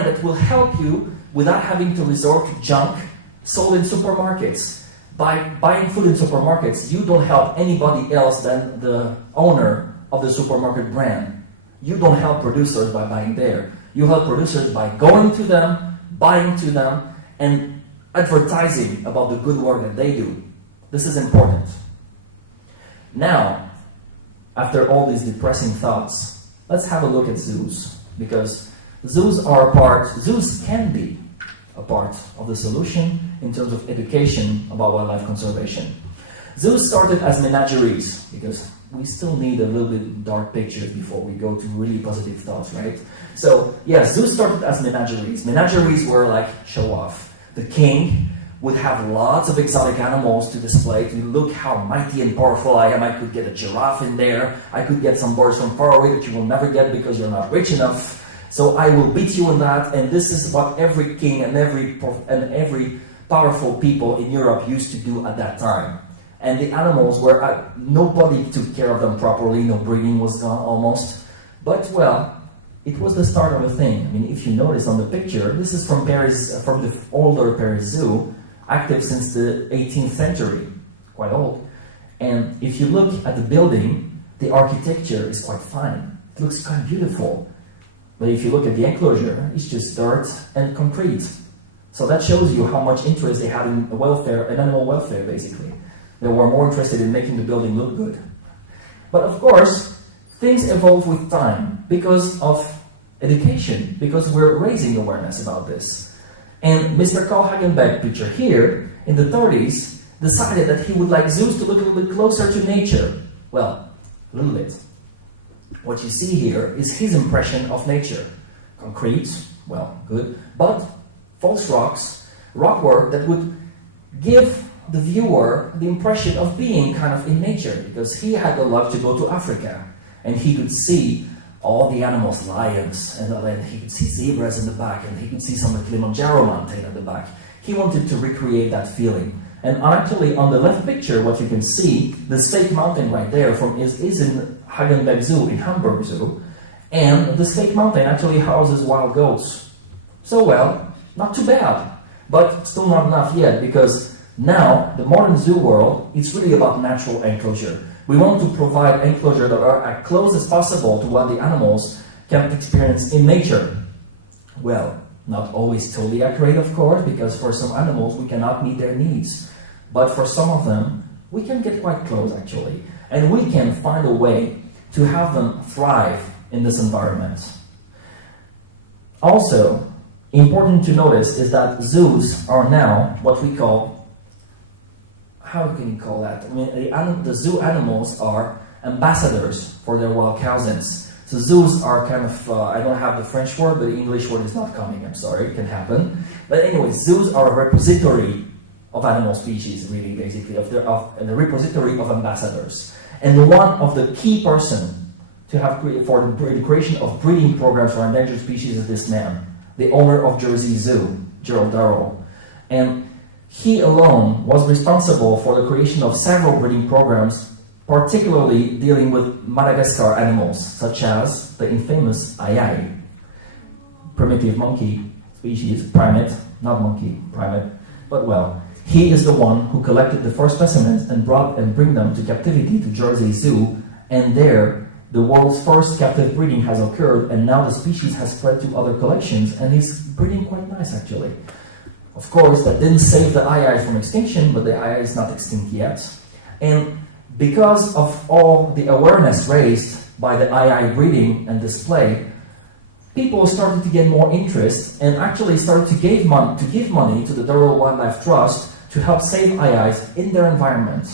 that will help you without having to resort to junk sold in supermarkets. By buying food in supermarkets, you don't help anybody else than the owner of the supermarket brand. You don't help producers by buying there. You help producers by going to them, buying to them, and advertising about the good work that they do. This is important. Now, after all these depressing thoughts, let's have a look at zoos. Because zoos can be a part of the solution in terms of education about wildlife conservation. Zoos started as menageries, because we still need a little bit dark picture before we go to really positive thoughts, right? So, yeah, zoos started as menageries. Menageries were like show off. The king would have lots of exotic animals to display, to look how mighty and powerful I am. I could get a giraffe in there. I could get some birds from far away that you will never get because you're not rich enough. So I will beat you in that. And this is what every king and every powerful people in Europe used to do at that time. And the animals were, nobody took care of them properly. No breeding was gone almost. But, well, it was the start of a thing. I mean, if you notice on the picture, this is from Paris, from the older Paris Zoo, active since the 18th century, quite old. And if you look at the building, the architecture is quite fine. It looks quite beautiful. But if you look at the enclosure, it's just dirt and concrete. So that shows you how much interest they had in welfare, in animal welfare, basically. They were more interested in making the building look good. But of course, things evolve with time because of education, because we're raising awareness about this. And Mr. Carl Hagenbeck, picture here, in the 30s, decided that he would like zoos to look a little bit closer to nature. Well, a little bit. What you see here is his impression of nature. Concrete, well, good, but false rocks, rock work that would give the viewer the impression of being kind of in nature, because he had the luck to go to Africa, and he could see all the animals, lions, and then he could see zebras in the back, and he could see some of the Kilimanjaro mountain at the back. He wanted to recreate that feeling. And actually, on the left picture, what you can see, the Snake Mountain right there is in Hagenbeck Zoo, in Hamburg Zoo, and the Snake Mountain actually houses wild goats. So, well, not too bad. But still not enough yet, because now the modern zoo world, it's really about natural enclosure. We want to provide enclosure that are as close as possible to what the animals can experience in nature. Well, not always totally accurate, of course, because for some animals we cannot meet their needs. But for some of them, we can get quite close actually. And we can find a way to have them thrive in this environment. Also, important to notice is that zoos are now what we call, how can you call that? I mean, the zoo animals are ambassadors for their wild cousins. So zoos are kind of, I don't have the French word, but the English word is not coming, I'm sorry, it can happen. But anyway, zoos are a repository of animal species, really, basically, of the repository of ambassadors. And one of the key person to have for the creation of breeding programs for endangered species is this man, the owner of Jersey Zoo, Gerald Darrell. And he alone was responsible for the creation of several breeding programs, particularly dealing with Madagascar animals, such as the infamous aye, primitive monkey species, primate, not monkey, primate, but well, he is the one who collected the first specimens and bring them to captivity to Jersey Zoo, and there the world's first captive breeding has occurred, and now the species has spread to other collections, and he's breeding quite nice actually. Of course, that didn't save the aye from extinction, but the aye is not extinct yet. And because of all the awareness raised by the aye breeding and display, people started to get more interest and actually started to give money to the Darrell Wildlife Trust to help save ayes in their environment.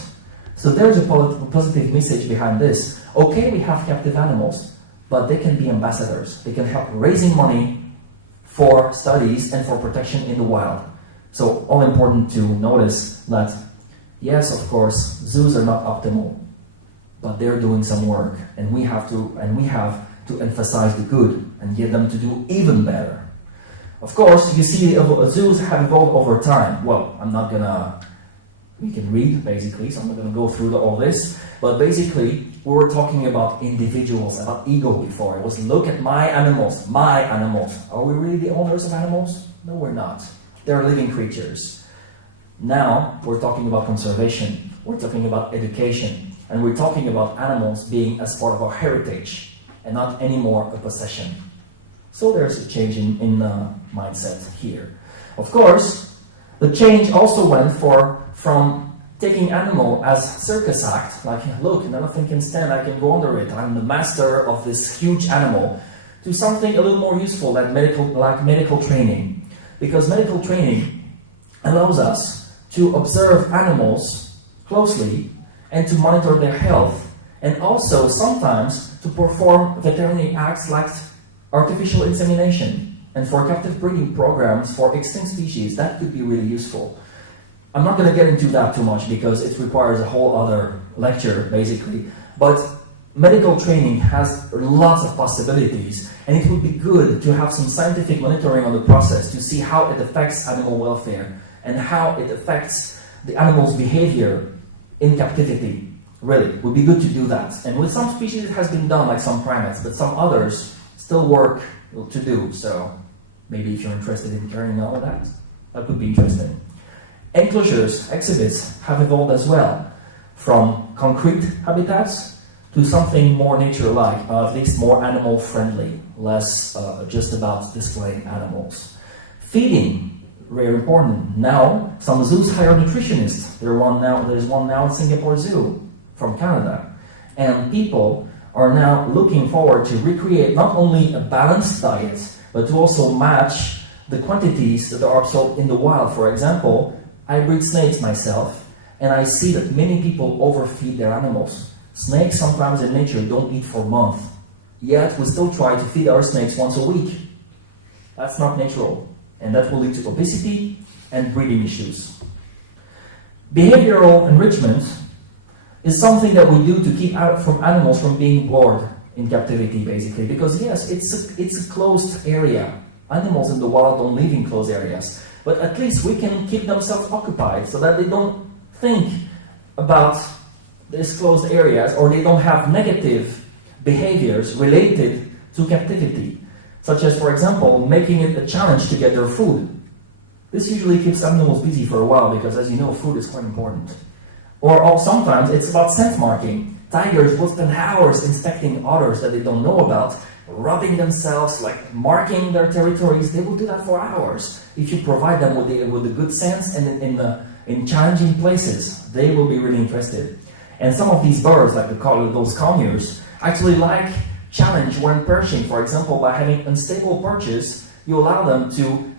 So there's a positive message behind this. Okay, we have captive animals, but they can be ambassadors. They can help raising money for studies and for protection in the wild. So all important to notice that, yes, of course, zoos are not optimal, but they're doing some work, and we have to emphasize the good and get them to do even better. Of course, you see, zoos have evolved over time. Well, we can read basically, so I'm not gonna go through all this, but basically, we were talking about individuals, about ego before. It was, look at my animals. Are we really the owners of animals? No, we're not. They're living creatures. Now, we're talking about conservation, we're talking about education, and we're talking about animals being as part of our heritage, and not anymore a possession. So there's a change in mindset here. Of course, the change also went from taking animal as circus act, like, look, nothing can stand, I can go under it, I'm the master of this huge animal, to something a little more useful, like medical training. Because medical training allows us to observe animals closely and to monitor their health, and also sometimes to perform veterinary acts like artificial insemination, and for captive breeding programs for extinct species. That could be really useful. I'm not going to get into that too much because it requires a whole other lecture, basically. But medical training has lots of possibilities, and it would be good to have some scientific monitoring on the process to see how it affects animal welfare and how it affects the animal's behavior in captivity. Really, it would be good to do that. And with some species it has been done, like some primates, but some others still work to do. So maybe if you're interested in carrying on with that, that could be interesting. Enclosures, exhibits have evolved as well, from concrete habitats to something more nature-like, at least more animal-friendly, less just about displaying animals. Feeding, very important. Now, some zoos hire nutritionists. There's one now in Singapore Zoo from Canada. And people are now looking forward to recreate not only a balanced diet, but to also match the quantities that are absorbed in the wild. For example, I breed snakes myself, and I see that many people overfeed their animals. Snakes sometimes in nature don't eat for months, yet we still try to feed our snakes once a week. That's not natural, and that will lead to obesity and breeding issues. Behavioral enrichment is something that we do to keep animals from being bored in captivity, basically, because yes, it's a closed area. Animals in the wild don't live in closed areas, but at least we can keep them self-occupied so that they don't think about these closed areas, or they don't have negative behaviors related to captivity, such as, for example, making it a challenge to get their food. This usually keeps animals busy for a while because, as you know, food is quite important. Or sometimes it's about scent marking. Tigers will spend hours inspecting otters that they don't know about, rubbing themselves, like marking their territories. They will do that for hours. If you provide them with the good sense and in challenging places, they will be really interested. And some of these birds, like those conures, actually like challenge when perching. For example, by having unstable perches, you allow them to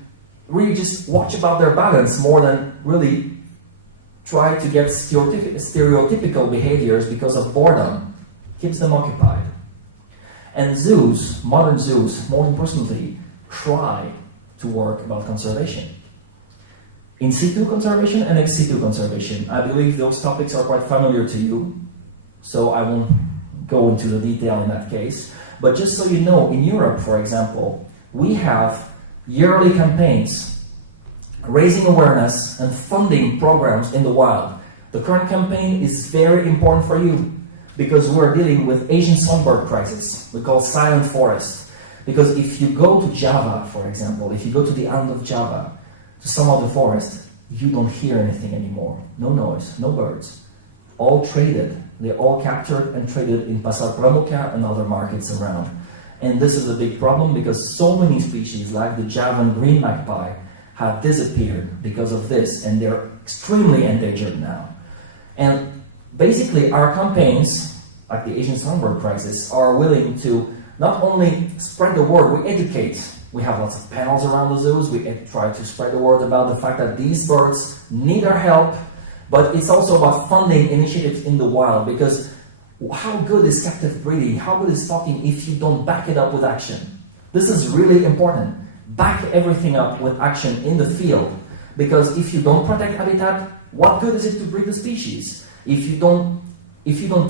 really just watch about their balance more than really try to get stereotypical behaviors because of boredom. Keeps them occupied. And zoos, modern zoos, more importantly, try to work about conservation. In situ conservation and ex situ conservation. I believe those topics are quite familiar to you, so I won't go into the detail in that case. But just so you know, in Europe, for example, we have yearly campaigns raising awareness and funding programs in the wild. The current campaign is very important for you because we're dealing with Asian songbird crisis. We call silent forest. Because if you go to Java, for example, if you go to the island of Java, to some of the forest, you don't hear anything anymore. No noise, no birds. All traded. They're all captured and traded in Pasar Pramuka and other markets around. And this is a big problem because so many species, like the Javan green magpie, have disappeared because of this, and they're extremely endangered now. And basically, our campaigns, like the Asian songbird crisis, are willing to not only spread the word, we educate. We have lots of panels around the zoos. We try to spread the word about the fact that these birds need our help, but it's also about funding initiatives in the wild, because how good is captive breeding? How good is talking if you don't back it up with action? This is really important. Back everything up with action in the field, because if you don't protect habitat, what good is it to breed the species? If you don't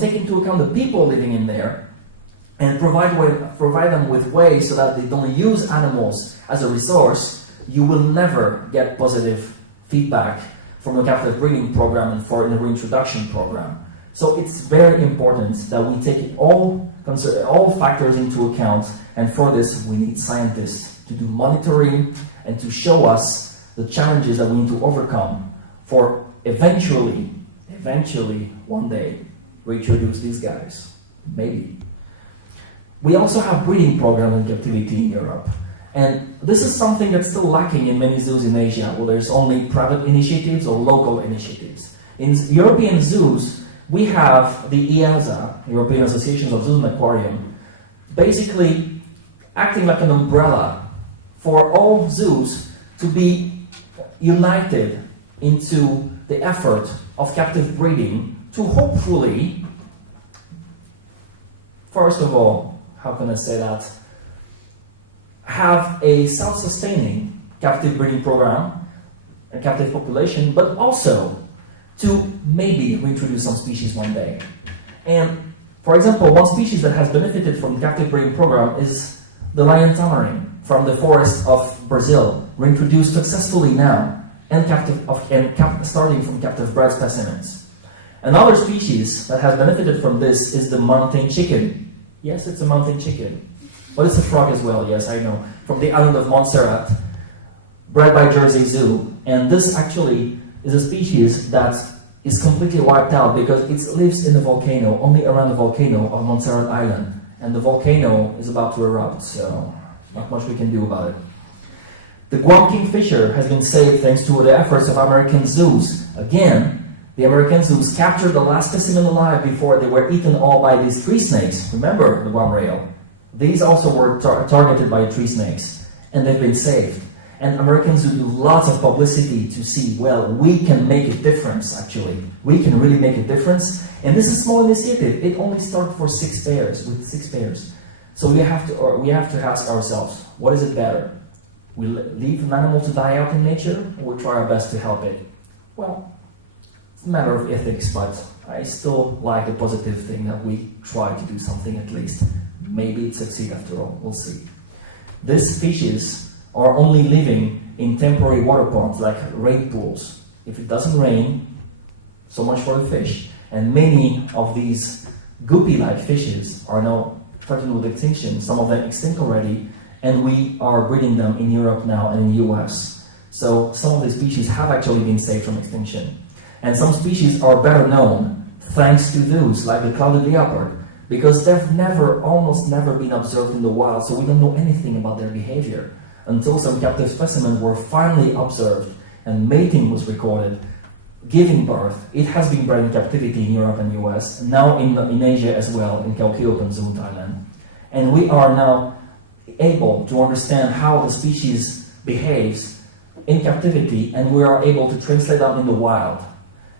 take into account the people living in there and provide them with ways so that they don't use animals as a resource, you will never get positive feedback from the captive breeding program and for the reintroduction program. So it's very important that we take all factors into account, and for this we need scientists to do monitoring and to show us the challenges that we need to overcome for eventually one day reintroduce these guys. Maybe. We also have breeding programs in captivity in Europe. And this is something that's still lacking in many zoos in Asia, where there's only private initiatives or local initiatives. In European zoos, we have the EASA, European Association of Zoos and Aquarium, basically acting like an umbrella for all zoos to be united into the effort of captive breeding to hopefully, first of all, how can I say that, have a self-sustaining captive breeding program, a captive population, but also to maybe reintroduce some species one day. And for example, one species that has benefited from the captive breeding program is the lion tamarin from the forests of Brazil, reintroduced successfully now, and starting from captive bred specimens. Another species that has benefited from this is the mountain chicken. Yes, it's a mountain chicken. But it's a frog as well, yes, I know. From the island of Montserrat, bred by Jersey Zoo. And this actually is a species that is completely wiped out because it lives in the volcano, only around the volcano of Montserrat Island. And the volcano is about to erupt, so not much we can do about it. The Guam kingfisher has been saved thanks to the efforts of American zoos. Again, the American zoos captured the last specimen alive before they were eaten all by these tree snakes. Remember the Guam rail? These also were targeted by tree snakes, and they've been saved. And Americans do lots of publicity to see, well, we can make a difference, actually. We can really make a difference. And this is a small initiative. It only started for 6 pairs, with 6 pairs. So we have to ask ourselves, what is it better? We leave an animal to die out in nature, or we try our best to help it? Well, it's a matter of ethics, but I still like the positive thing that we try to do something at least. Maybe it succeeds after all, we'll see. These species are only living in temporary water ponds, like rain pools. If it doesn't rain, so much for the fish. And many of these guppy-like fishes are now threatened with extinction, some of them extinct already, and we are breeding them in Europe now and in the US. So some of the species have actually been saved from extinction. And some species are better known thanks to those, like the clouded leopard, because they've almost never been observed in the wild, so we don't know anything about their behavior until some captive specimens were finally observed and mating was recorded, giving birth. It has been bred in captivity in Europe and US, now in Asia as well, in Kaukai Zoo in Thailand. And we are now able to understand how the species behaves in captivity, and we are able to translate that in the wild.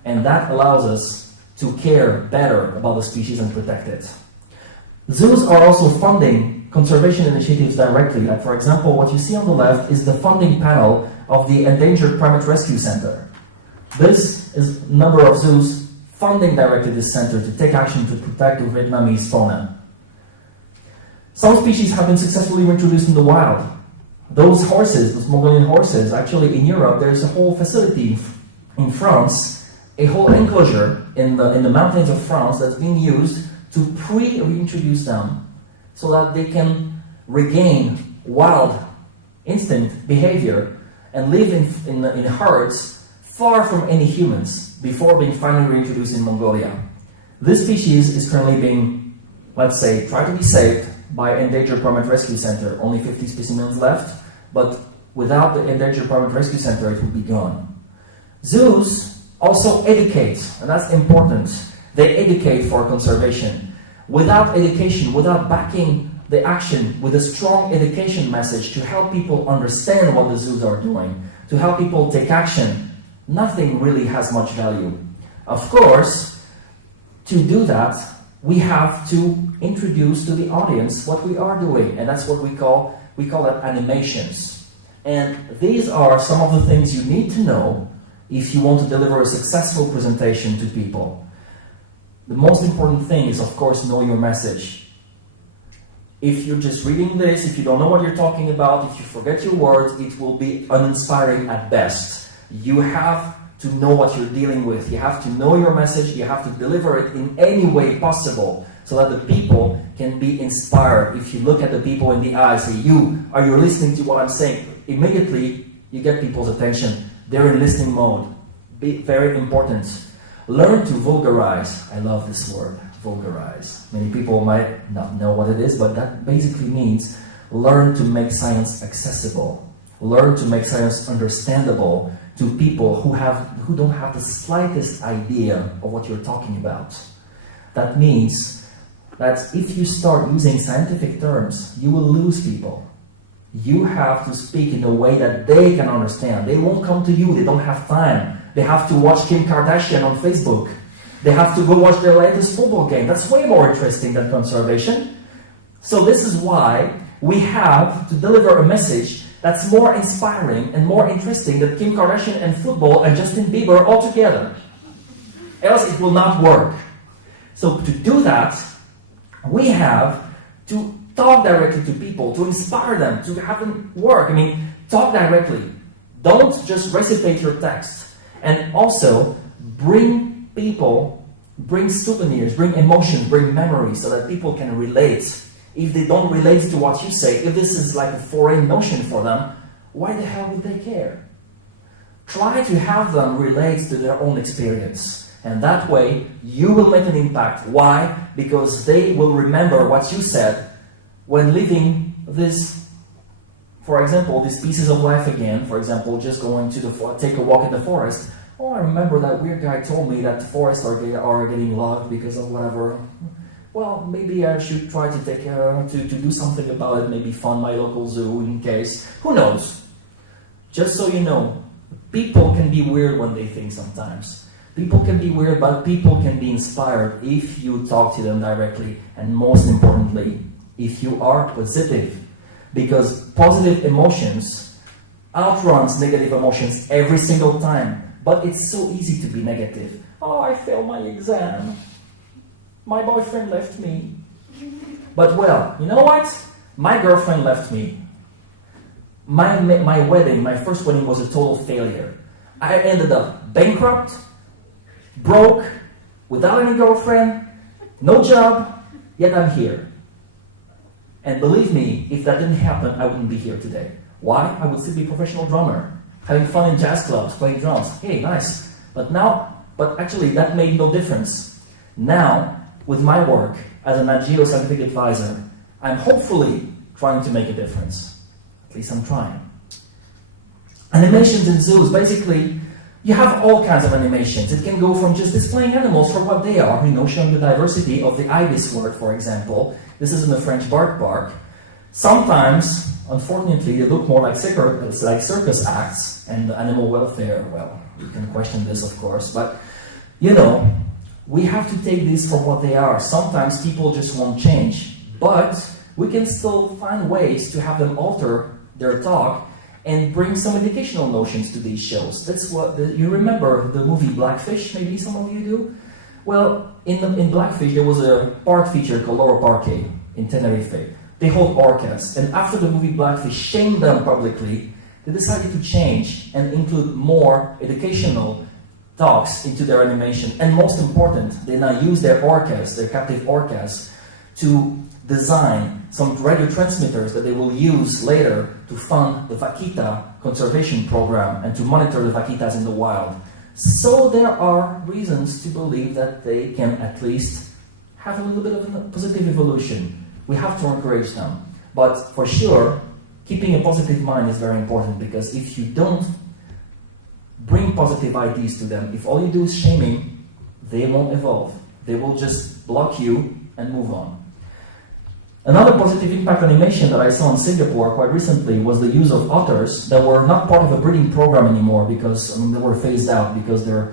And that allows us to care better about the species and protect it. Zoos are also funding conservation initiatives directly. Like, for example, what you see on the left is the funding panel of the Endangered Primate Rescue Center. This is a number of zoos funding directly this center to take action to protect the Vietnamese fauna. Some species have been successfully reintroduced in the wild. Those horses, those Mongolian horses, actually in Europe, there's a whole facility in France, a whole enclosure in the mountains of France that's being used to reintroduce them so that they can regain wild instinct behavior and live in herds far from any humans before being finally reintroduced in Mongolia. This species is currently being, let's say, tried to be saved by Endangered Primate Rescue Center. Only 50 specimens left, but without the Endangered Primate Rescue Center, it would be gone. Zoos also educate, and that's important. They educate for conservation. Without education, without backing the action with a strong education message to help people understand what the zoos are doing, to help people take action, nothing really has much value. Of course, to do that, we have to introduce to the audience what we are doing, and that's what we call it animations. And these are some of the things you need to know if you want to deliver a successful presentation to people. The most important thing is, of course, know your message. If you're just reading this, if you don't know what you're talking about, if you forget your words, it will be uninspiring at best. You have to know what you're dealing with. You have to know your message. You have to deliver it in any way possible so that the people can be inspired. If you look at the people in the eyes, say, are you listening to what I'm saying? Immediately, you get people's attention. They're in listening mode. Very important. Learn to vulgarize. I love this word, vulgarize. Many people might not know what it is, but that basically means learn to make science accessible. Learn to make science understandable to people who don't have the slightest idea of what you're talking about. That means that if you start using scientific terms, you will lose people. You have to speak in a way that they can understand. They won't come to you, they don't have time. They have to watch Kim Kardashian on Facebook. They have to go watch their latest football game. That's way more interesting than conservation. So this is why we have to deliver a message that's more inspiring and more interesting than Kim Kardashian and football and Justin Bieber all together. Else it will not work. So to do that, we have to talk directly to people, to inspire them, to have them work. I mean, talk directly. Don't just recitate your text. And also, bring people, bring souvenirs, bring emotions, bring memories so that people can relate. If they don't relate to what you say, if this is like a foreign notion for them, why the hell would they care? Try to have them relate to their own experience. And that way, you will make an impact. Why? Because they will remember what you said when living this, for example, these pieces of life again. For example, just going to take a walk in the forest. Oh, I remember that weird guy told me that forests are getting logged because of whatever. Well, maybe I should try to to do something about it. Maybe fund my local zoo in case. Who knows? Just so you know, people can be weird when they think sometimes. People can be weird, but people can be inspired if you talk to them directly, and most importantly, if you are positive. Because positive emotions outruns negative emotions every single time. But it's so easy to be negative. Oh, I failed my exam. My boyfriend left me. But well, you know what? My girlfriend left me. My wedding, my first wedding was a total failure. I ended up bankrupt, broke, without any girlfriend, no job, yet I'm here. And believe me, if that didn't happen, I wouldn't be here today. Why? I would still be a professional drummer. having fun in jazz clubs, playing drums. Hey, nice. But actually that made no difference. Now, with my work as a Nat Geo scientific advisor, I'm hopefully trying to make a difference. At least I'm trying. Animations in zoos, basically, you have all kinds of animations. It can go from just displaying animals for what they are, showing the diversity of the ibis word, for example. This is in the French Bark Park. Sometimes, unfortunately, they look more like circus acts, and animal welfare, well, you can question this, of course, but, we have to take these for what they are. Sometimes people just won't change, but we can still find ways to have them alter their talk and bring some educational notions to these shows. That's what, you remember the movie Blackfish, maybe some of you do? Well, in Blackfish there was a park feature called Loro Parque in Tenerife. They hold orcas, and after the movie Blackfish shamed them publicly, they decided to change and include more educational talks into their animation. And most important, they now use their orcas, their captive orcas, to design some radio transmitters that they will use later to fund the vaquita conservation program and to monitor the vaquitas in the wild. So there are reasons to believe that they can at least have a little bit of a positive evolution. We have to encourage them. But for sure, keeping a positive mind is very important, because if you don't bring positive ideas to them, if all you do is shaming, they won't evolve. They will just block you and move on. Another positive impact animation that I saw in Singapore quite recently was the use of otters that were not part of a breeding program anymore, because they were phased out because their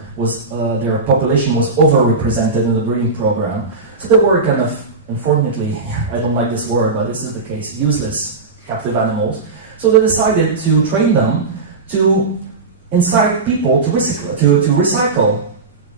population was overrepresented in the breeding program. So they were kind of, unfortunately, I don't like this word, but this is the case, useless captive animals. So they decided to train them to incite people to recycle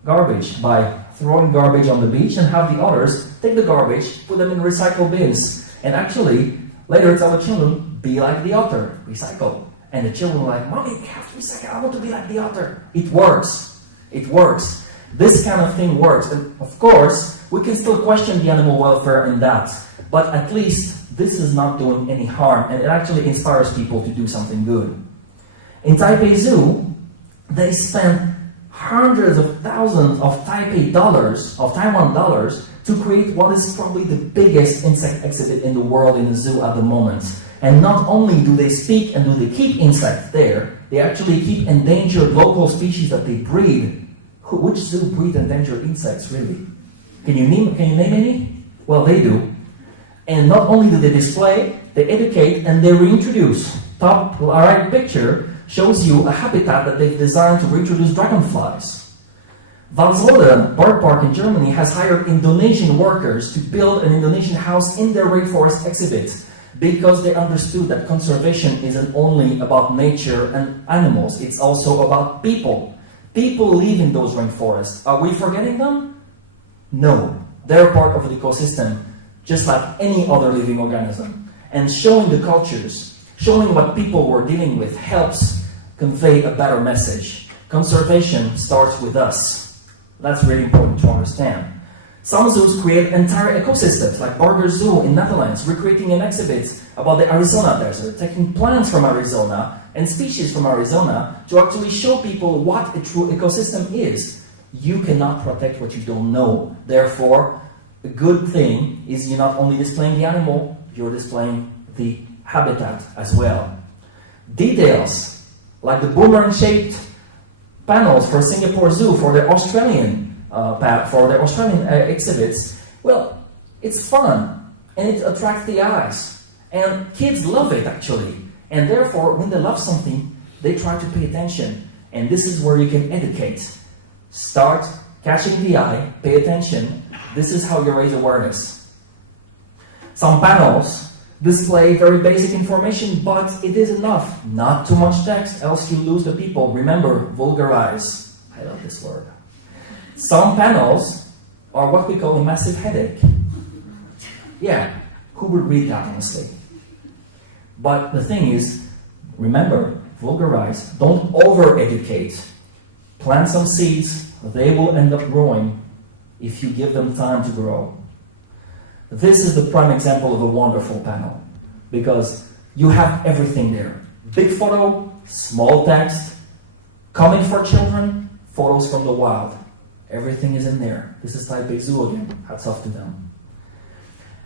garbage by throwing garbage on the beach and have the otters take the garbage, put them in recycle bins, and actually later tell the children, be like the otter, recycle. And the children were like, Mommy, we have to recycle, I want to be like the otter. It works. It works. This kind of thing works. And of course, we can still question the animal welfare in that, but at least this is not doing any harm, and it actually inspires people to do something good. In Taipei Zoo, they spent hundreds of thousands of Taiwan dollars, to create what is probably the biggest insect exhibit in the world in the zoo at the moment. And not only do they speak and do they keep insects there, they actually keep endangered local species that they breed. Which zoo breed endangered insects, really? Can you name any? Well, they do. And not only do they display, they educate and they reintroduce. Top right picture shows you a habitat that they've designed to reintroduce dragonflies. Walsrode Bird Park in Germany has hired Indonesian workers to build an Indonesian house in their rainforest exhibit, because they understood that conservation isn't only about nature and animals, it's also about people. People live in those rainforests. Are we forgetting them? No. They're part of the ecosystem, just like any other living organism. And showing the cultures, showing what people were dealing with, helps convey a better message. Conservation starts with us. That's really important to understand. Some zoos create entire ecosystems, like Barger Zoo in Netherlands, recreating an exhibit about the Arizona desert, taking plants from Arizona and species from Arizona to actually show people what a true ecosystem is. You cannot protect what you don't know. Therefore, a good thing is you're not only displaying the animal, you're displaying the habitat as well. Details like the boomerang-shaped panels for Singapore Zoo for their Australian exhibits. Well, it's fun and it attracts the eyes, and kids love it actually. And therefore, when they love something, they try to pay attention. And this is where you can educate. Start catching the eye, pay attention. This is how you raise awareness. Some panels display very basic information, but it is enough. Not too much text, else you lose the people. Remember, vulgarize. I love this word. Some panels are what we call a massive headache. Yeah, who would read that, honestly? But the thing is, remember, vulgarize. Don't over-educate. Plant some seeds. They will end up growing if you give them time to grow. This is the prime example of a wonderful panel, because you have everything there. Big photo, small text, coming for children, photos from the wild. Everything is in there. This is Taipei Zoo again. Hats off to them.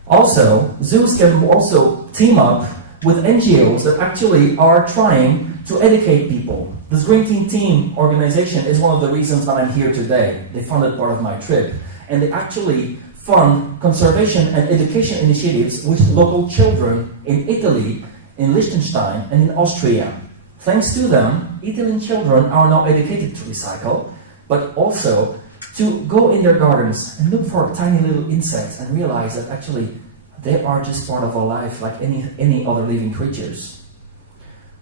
Also, zoos can also team up with NGOs that actually are trying to educate people. This Green Team organization is one of the reasons that I'm here today. They funded part of my trip. And they actually fund conservation and education initiatives with local children in Italy, in Liechtenstein, and in Austria. Thanks to them, Italian children are now educated to recycle, but also to go in their gardens and look for tiny little insects and realize that actually they are just part of our life like any other living creatures.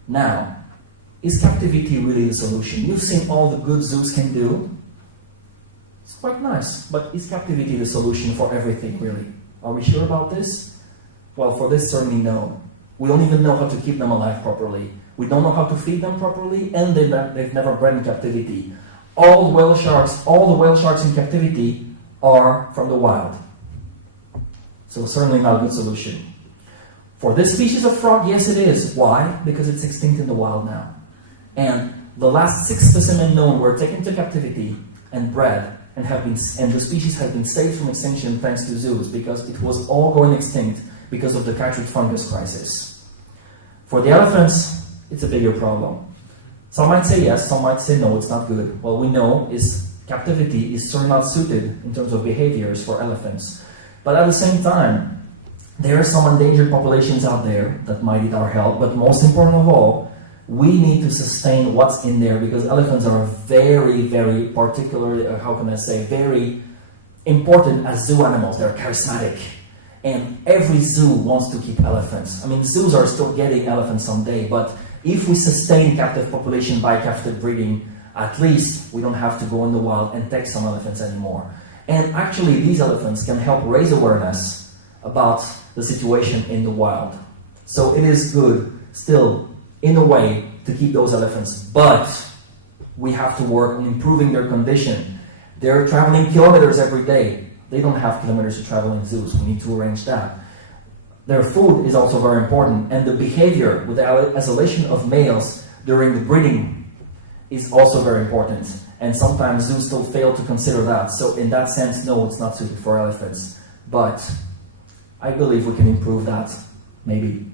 Now, is captivity really the solution? You've seen all the good zoos can do. It's quite nice, but is captivity the solution for everything, really? Are we sure about this? Well, for this, certainly no. We don't even know how to keep them alive properly. We don't know how to feed them properly, and they've never bred in captivity. All the whale sharks in captivity are from the wild. So certainly not a good solution. For this species of frog, yes it is. Why? Because it's extinct in the wild now. And the last 6 specimens known were taken to captivity and bred, and the species have been saved from extinction thanks to zoos, because it was all going extinct because of the chytrid fungus crisis. For the elephants, it's a bigger problem. Some might say yes, some might say no, it's not good. What we know is captivity is certainly not suited in terms of behaviors for elephants. But at the same time, there are some endangered populations out there that might need our help, but most important of all, we need to sustain what's in there, because elephants are very, very particular, very important as zoo animals. They're charismatic. And every zoo wants to keep elephants. I mean, zoos are still getting elephants someday, but if we sustain captive population by captive breeding, at least we don't have to go in the wild and take some elephants anymore. And actually, these elephants can help raise awareness about the situation in the wild. So it is good, still, in a way, to keep those elephants, but we have to work on improving their condition. They're traveling kilometers every day. They don't have kilometers to travel in zoos. We need to arrange that. Their food is also very important, and the behavior with the isolation of males during the breeding is also very important. And sometimes zoos still fail to consider that. So in that sense, no, it's not suited for elephants. But I believe we can improve that, maybe.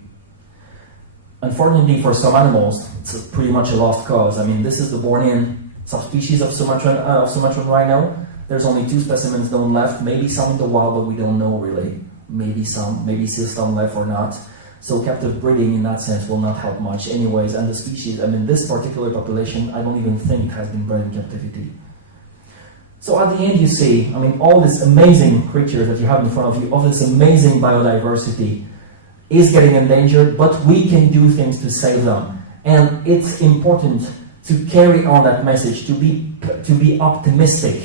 Unfortunately for some animals, it's pretty much a lost cause. I mean, this is the Bornean subspecies of Sumatran rhino. There's only 2 specimens known left, maybe some in the wild, but we don't know really. Maybe still some left or not. So captive breeding in that sense will not help much anyways. And the species, I mean, this particular population, I don't even think has been bred in captivity. So at the end you see, I mean, all this amazing creatures that you have in front of you, all this amazing biodiversity is getting endangered, but we can do things to save them. And it's important to carry on that message, to be optimistic,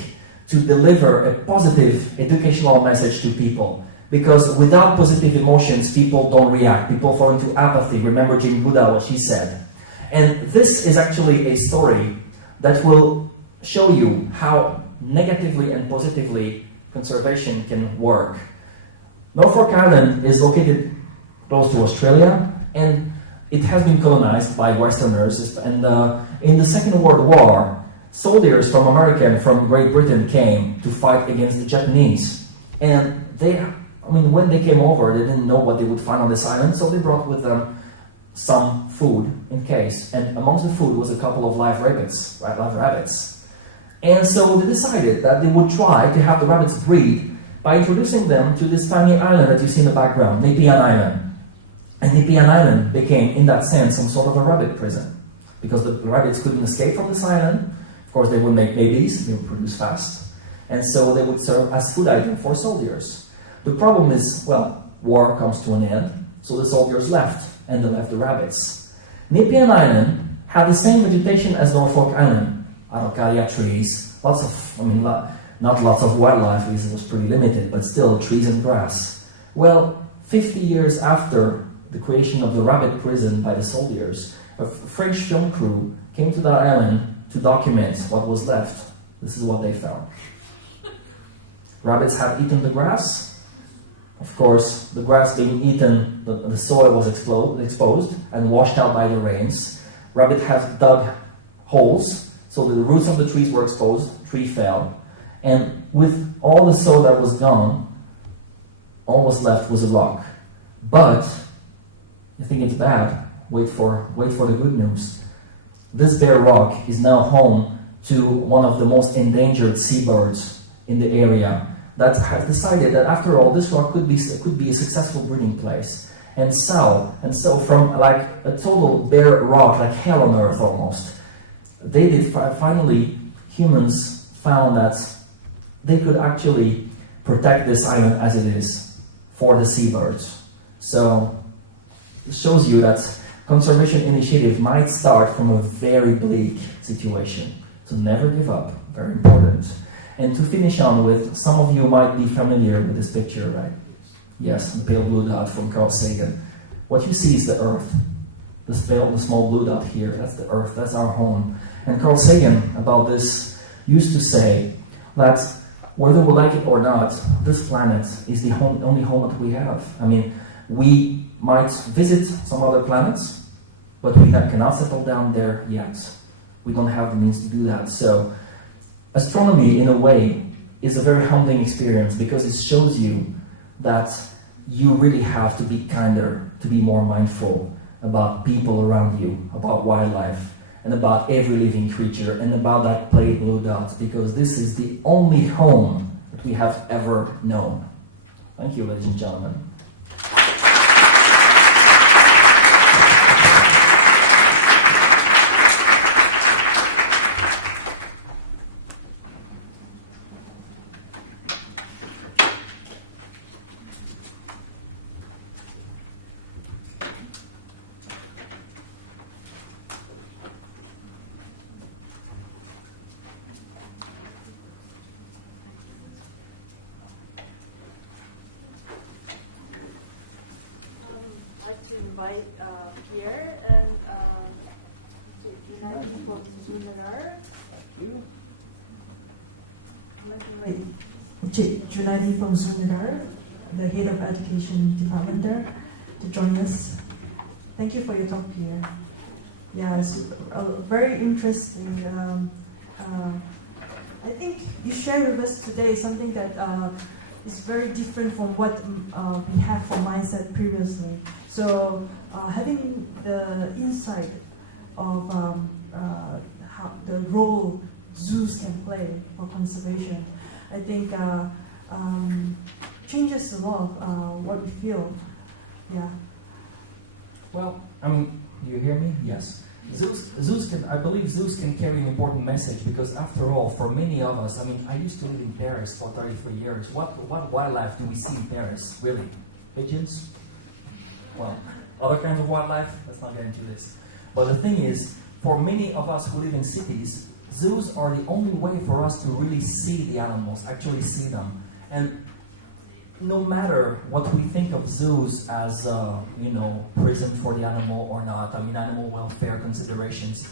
to deliver a positive educational message to people. Because without positive emotions, people don't react. People fall into apathy. Remember Jane Goodall, what she said. And this is actually a story that will show you how negatively and positively conservation can work. Norfolk Island is located close to Australia, and it has been colonized by Westerners. And in the Second World War, soldiers from America and from Great Britain came to fight against the Japanese. And when they came over, they didn't know what they would find on this island, so they brought with them some food in case. And amongst the food was a couple of live rabbits. And so they decided that they would try to have the rabbits breed by introducing them to this tiny island that you see in the background, Nepean Island. And Nepean Island became, in that sense, some sort of a rabbit prison. Because the rabbits couldn't escape from this island. Of course, they would make babies, they would produce fast. And so they would serve as food item for soldiers. The problem is, well, war comes to an end, so the soldiers left, and they left the rabbits. Nepean Island had the same vegetation as Norfolk Island. Araucaria trees, not lots of wildlife, it was pretty limited, but still trees and grass. Well, 50 years after the creation of the rabbit prison by the soldiers, a French film crew came to that island to document what was left. This is what they found. Rabbits have eaten the grass. Of course, the grass being eaten, the soil was exposed and washed out by the rains. rabbit have dug holes, so the roots of the trees were exposed, tree fell, and with all the soil that was gone, all was left was a rock. But you think it's bad? Wait for the good news. This bare rock is now home to one of the most endangered seabirds in the area that has decided that after all, this rock could be a successful breeding place and sell. And so from like a total bare rock, like hell on earth almost, finally humans found that they could actually protect this island as it is for the seabirds. So it shows you that conservation initiative might start from a very bleak situation. So never give up, very important. And to finish on with, some of you might be familiar with this picture, right? Yes, the pale blue dot from Carl Sagan. What you see is the Earth. The small blue dot here, that's the Earth, that's our home. And Carl Sagan, about this, used to say that whether we like it or not, this planet is the only home that we have. I mean, we might visit some other planets, but we cannot settle down there yet. We don't have the means to do that. So astronomy, in a way, is a very humbling experience because it shows you that you really have to be kinder, to be more mindful about people around you, about wildlife, and about every living creature, and about that pale blue dot, because this is the only home that we have ever known. Thank you, ladies and gentlemen. Invite Pierre and United from Zunagar. Junadi from Zunagar, the head of education department there, to join us. Thank you for your talk, Pierre. Yeah, it's very interesting. I think you share with us today something that is very different from what we have for mindset previously. So having the insight of how the role zoos can play for conservation, I think changes a lot of what we feel. Yeah. Well, I mean, do you hear me? Yes. I believe zoos can carry an important message because after all, for many of us, I mean, I used to live in Paris for 33 years. What wildlife do we see in Paris, really? Pigeons? Well, other kinds of wildlife? Let's not get into this. But the thing is, for many of us who live in cities, zoos are the only way for us to really see the animals, actually see them. And no matter what we think of zoos as, prison for the animal or not, I mean, animal welfare considerations,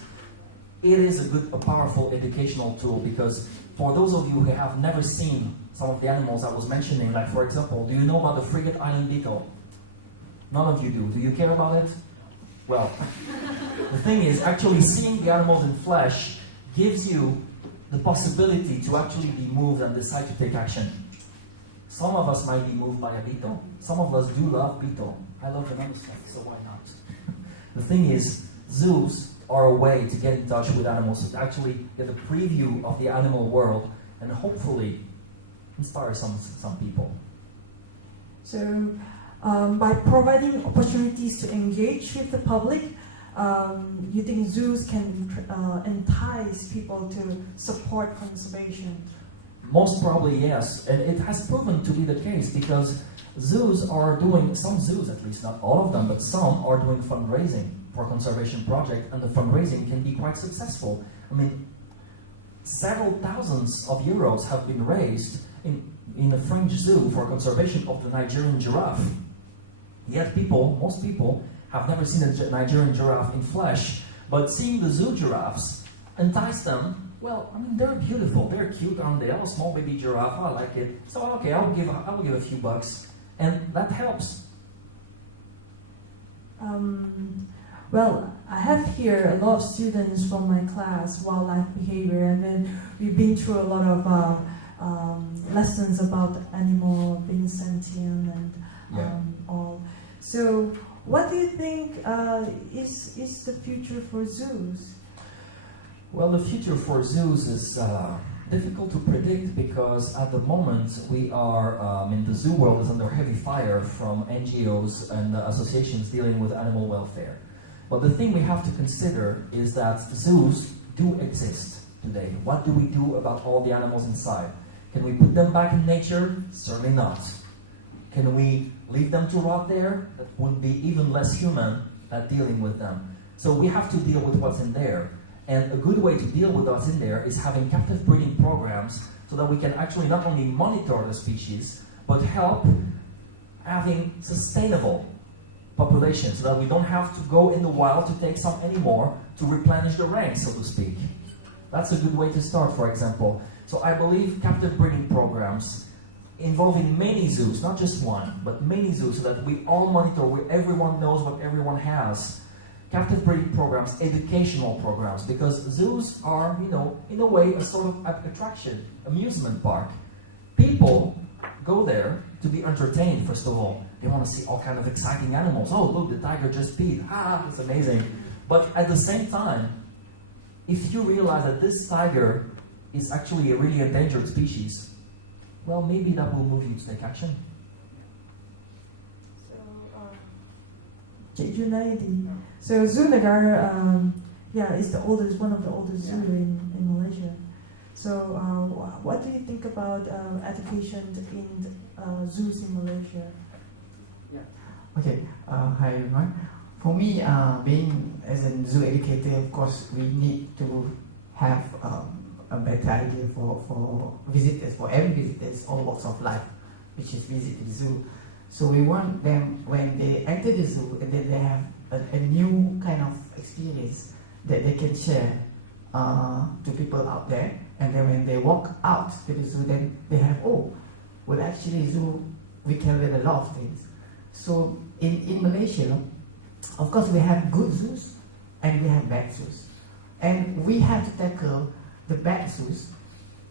it is a powerful educational tool because for those of you who have never seen some of the animals I was mentioning, like for example, do you know about the frigate island beetle? None of you do. Do you care about it? Well, the thing is, actually seeing the animals in flesh gives you the possibility to actually be moved and decide to take action. Some of us might be moved by a beetle. Some of us do love beetle. I love the other stuff, so why not? The thing is, zoos are a way to get in touch with animals, to actually get a preview of the animal world and hopefully inspire some people. So by providing opportunities to engage with the public, you think zoos can entice people to support conservation? Most probably yes, and it has proven to be the case because zoos are doing, some zoos at least, not all of them, but some are doing fundraising for conservation projects, and the fundraising can be quite successful. I mean, several thousands of euros have been raised in a French zoo for conservation of the Nigerian giraffe. Yet most people have never seen a Nigerian giraffe in flesh, but seeing the zoo giraffes entice them. Well, I mean, they're beautiful, they're cute, aren't they? I'm a small baby giraffe, I like it. So okay, I will give a few bucks, and that helps. I have here a lot of students from my class, wildlife behavior, and then we've been through a lot of lessons about animal being sentient and all. So, what do you think is the future for zoos? Well, the future for zoos is difficult to predict because at the moment we are, the zoo world is under heavy fire from NGOs and associations dealing with animal welfare. But the thing we have to consider is that zoos do exist today. What do we do about all the animals inside? Can we put them back in nature? Certainly not. Can we leave them to rot there? That would be even less human at dealing with them. So we have to deal with what's in there. And a good way to deal with what's in there is having captive breeding programs so that we can actually not only monitor the species, but help having sustainable populations so that we don't have to go in the wild to take some anymore to replenish the ranks, so to speak. That's a good way to start, for example. So I believe captive breeding programs involving many zoos, not just one, but many zoos, so that we all monitor where everyone knows what everyone has. Captive breeding programs, educational programs, because zoos are, in a way, a sort of attraction, amusement park. People go there to be entertained, first of all. They want to see all kinds of exciting animals. Oh, look, the tiger just peed. Ah, that's amazing. But at the same time, if you realize that this tiger is actually a really endangered species, well, maybe that will move you to take action. So Zoo Negara, is one of the oldest zoo in Malaysia. So what do you think about education in zoos in Malaysia? Okay, hi everyone. For me, being as a zoo educator, of course, we need to have a better idea for visitors, for every visitors, all walks of life, which is visit the zoo. So we want them, when they enter the zoo, and then they have a new kind of experience that they can share to people out there. And then when they walk out to the zoo, then they have, actually zoo, we can learn a lot of things. So in Malaysia, of course, we have good zoos and we have bad zoos. And we have to tackle the bad zoos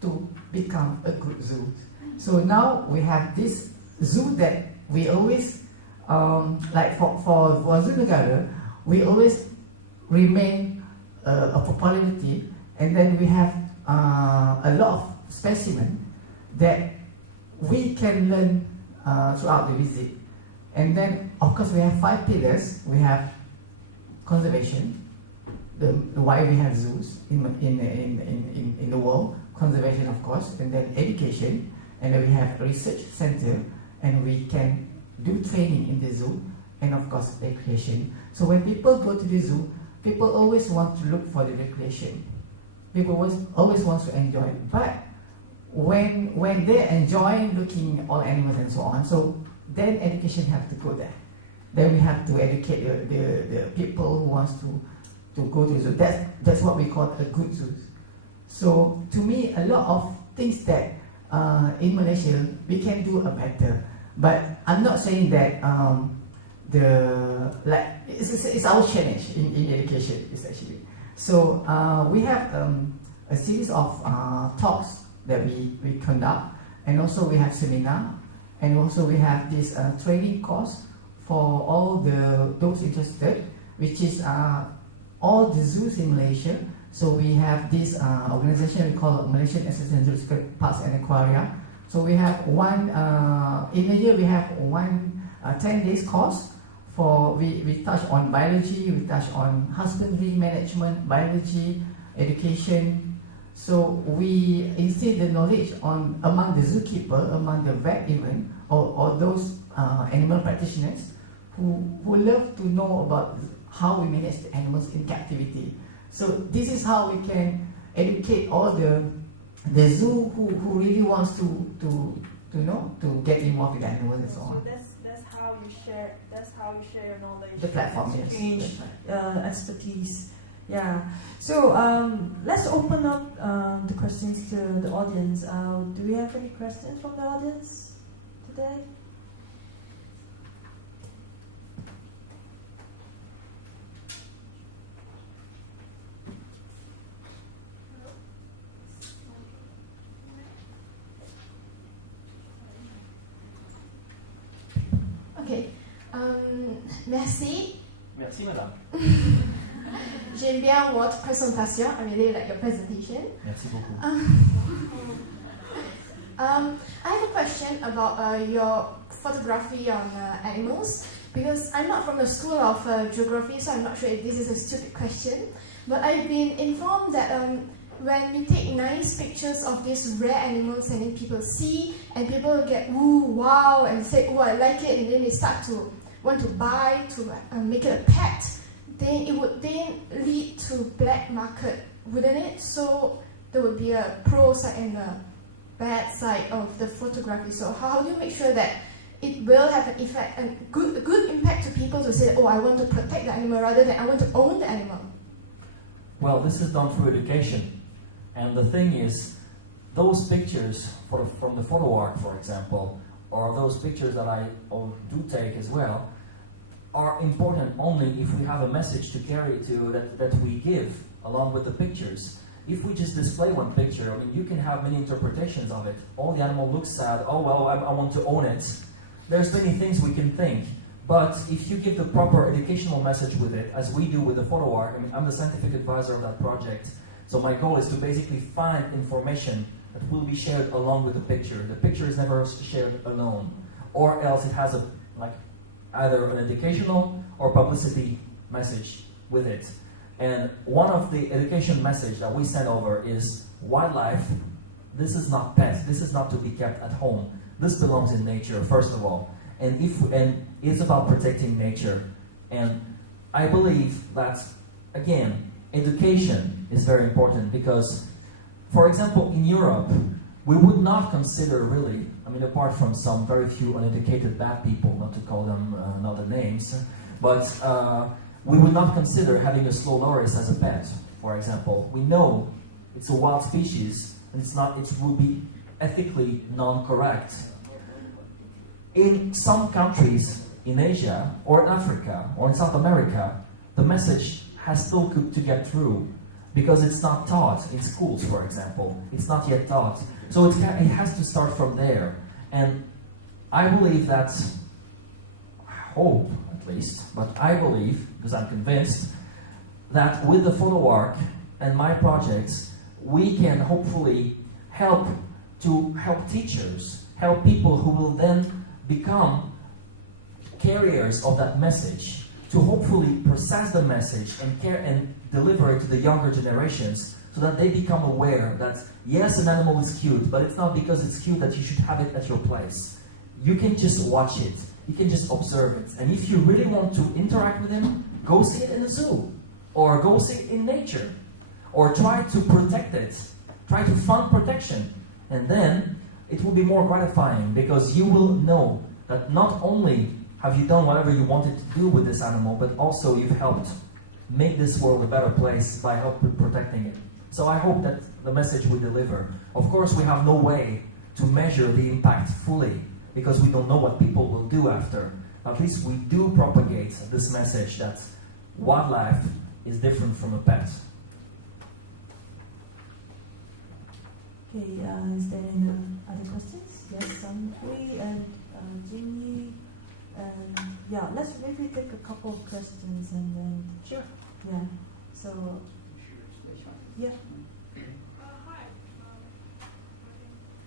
to become a good zoo. So now we have this zoo that we always, like for Zoo Negara, we always remain a popularity, and then we have a lot of specimens that we can learn throughout the visit. And then, of course, we have 5 pillars. We have conservation, why we have zoos in the world, conservation, of course, and then education, and then we have a research center, and we can do training in the zoo, and of course, recreation. So when people go to the zoo, people always want to look for the recreation. People always want to enjoy it. But when they enjoy looking at all animals and so on, so then education have to go there. Then we have to educate the people who wants to go to the zoo. That's what we call a good zoo. So to me, a lot of things that in Malaysia we can do a better. But I'm not saying that it's our challenge in education, essentially. So we have a series of talks that we conduct, and also we have seminar, and also we have this training course for all those interested, which is all the zoos in Malaysia. So we have this organization we call Malaysian Association of Zoological Parks and Aquaria. So we have one, in a year we have one 10 days course for, we touch on biology, we touch on husbandry, management, biology, education. So we instill the knowledge among the zookeeper, among the vet even, or those animal practitioners who love to know about how we manage the animals in captivity. So this is how we can educate all the zoo who really wants to get involved with animals and so on. So that's how you share. That's how you share your knowledge. The platform, yes. Exchange That's right. expertise. Yeah. So let's open up the questions to the audience. Do we have any questions from the audience today? Merci. Merci, madame. J'aime bien votre présentation. I really like your presentation. Merci beaucoup. I have a question about your photography on animals, because I'm not from the school of geography, so I'm not sure if this is a stupid question. But I've been informed that when you take nice pictures of these rare animals and then people see and people get ooh, wow, and say, oh, I like it, and then they start to want to buy, to make it a pet, then it would then lead to black market, wouldn't it? So there would be a pro side and a bad side of the photography. So how do you make sure that it will have an effect, a good impact to people to say, oh, I want to protect the animal rather than I want to own the animal? Well, this is done through education. And the thing is, those pictures from the photo arc, for example, or those pictures that I do take as well, are important only if we have a message to carry to that we give along with the pictures. If we just display one picture, I mean, you can have many interpretations of it. Oh, the animal looks sad. Oh, well, I want to own it. There's many things we can think. But if you give the proper educational message with it, as we do with the photo arc, I mean, I'm the scientific advisor of that project. So my goal is to basically find information that will be shared along with the picture. The picture is never shared alone. Or else it has either an educational or publicity message with it. And one of the education message that we send over is wildlife, this is not pets, this is not to be kept at home. This belongs in nature, first of all. And it's about protecting nature. And I believe that, again, education is very important because, for example, in Europe, we would not consider really, I mean, apart from some very few uneducated bad people, not to call them other names, but we would not consider having a slow loris as a pet, for example. We know it's a wild species, and it would be ethically non-correct. In some countries in Asia, or in Africa, or in South America, the message has still to get through because it's not taught in schools, for example. It's not yet taught. So it has to start from there. And I believe that, I hope at least, but I believe, because I'm convinced, that with the photo arc and my projects, we can hopefully help teachers, help people who will then become carriers of that message, to hopefully process the message and deliver it to the younger generations so that they become aware that, yes, an animal is cute, but it's not because it's cute that you should have it at your place. You can just watch it. You can just observe it. And if you really want to interact with him, go see it in a zoo. Or go see it in nature. Or try to protect it. Try to fund protection. And then it will be more gratifying because you will know that not only have you done whatever you wanted to do with this animal, but also you've helped make this world a better place by helping protecting it. So I hope that the message we deliver. Of course, we have no way to measure the impact fully because we don't know what people will do after. At least we do propagate this message that wildlife is different from a pet. Okay, is there any other questions? Yes, Hui and Jimmy. Yeah, let's maybe take a couple of questions and then. Sure. Yeah. So. Yeah. Hi.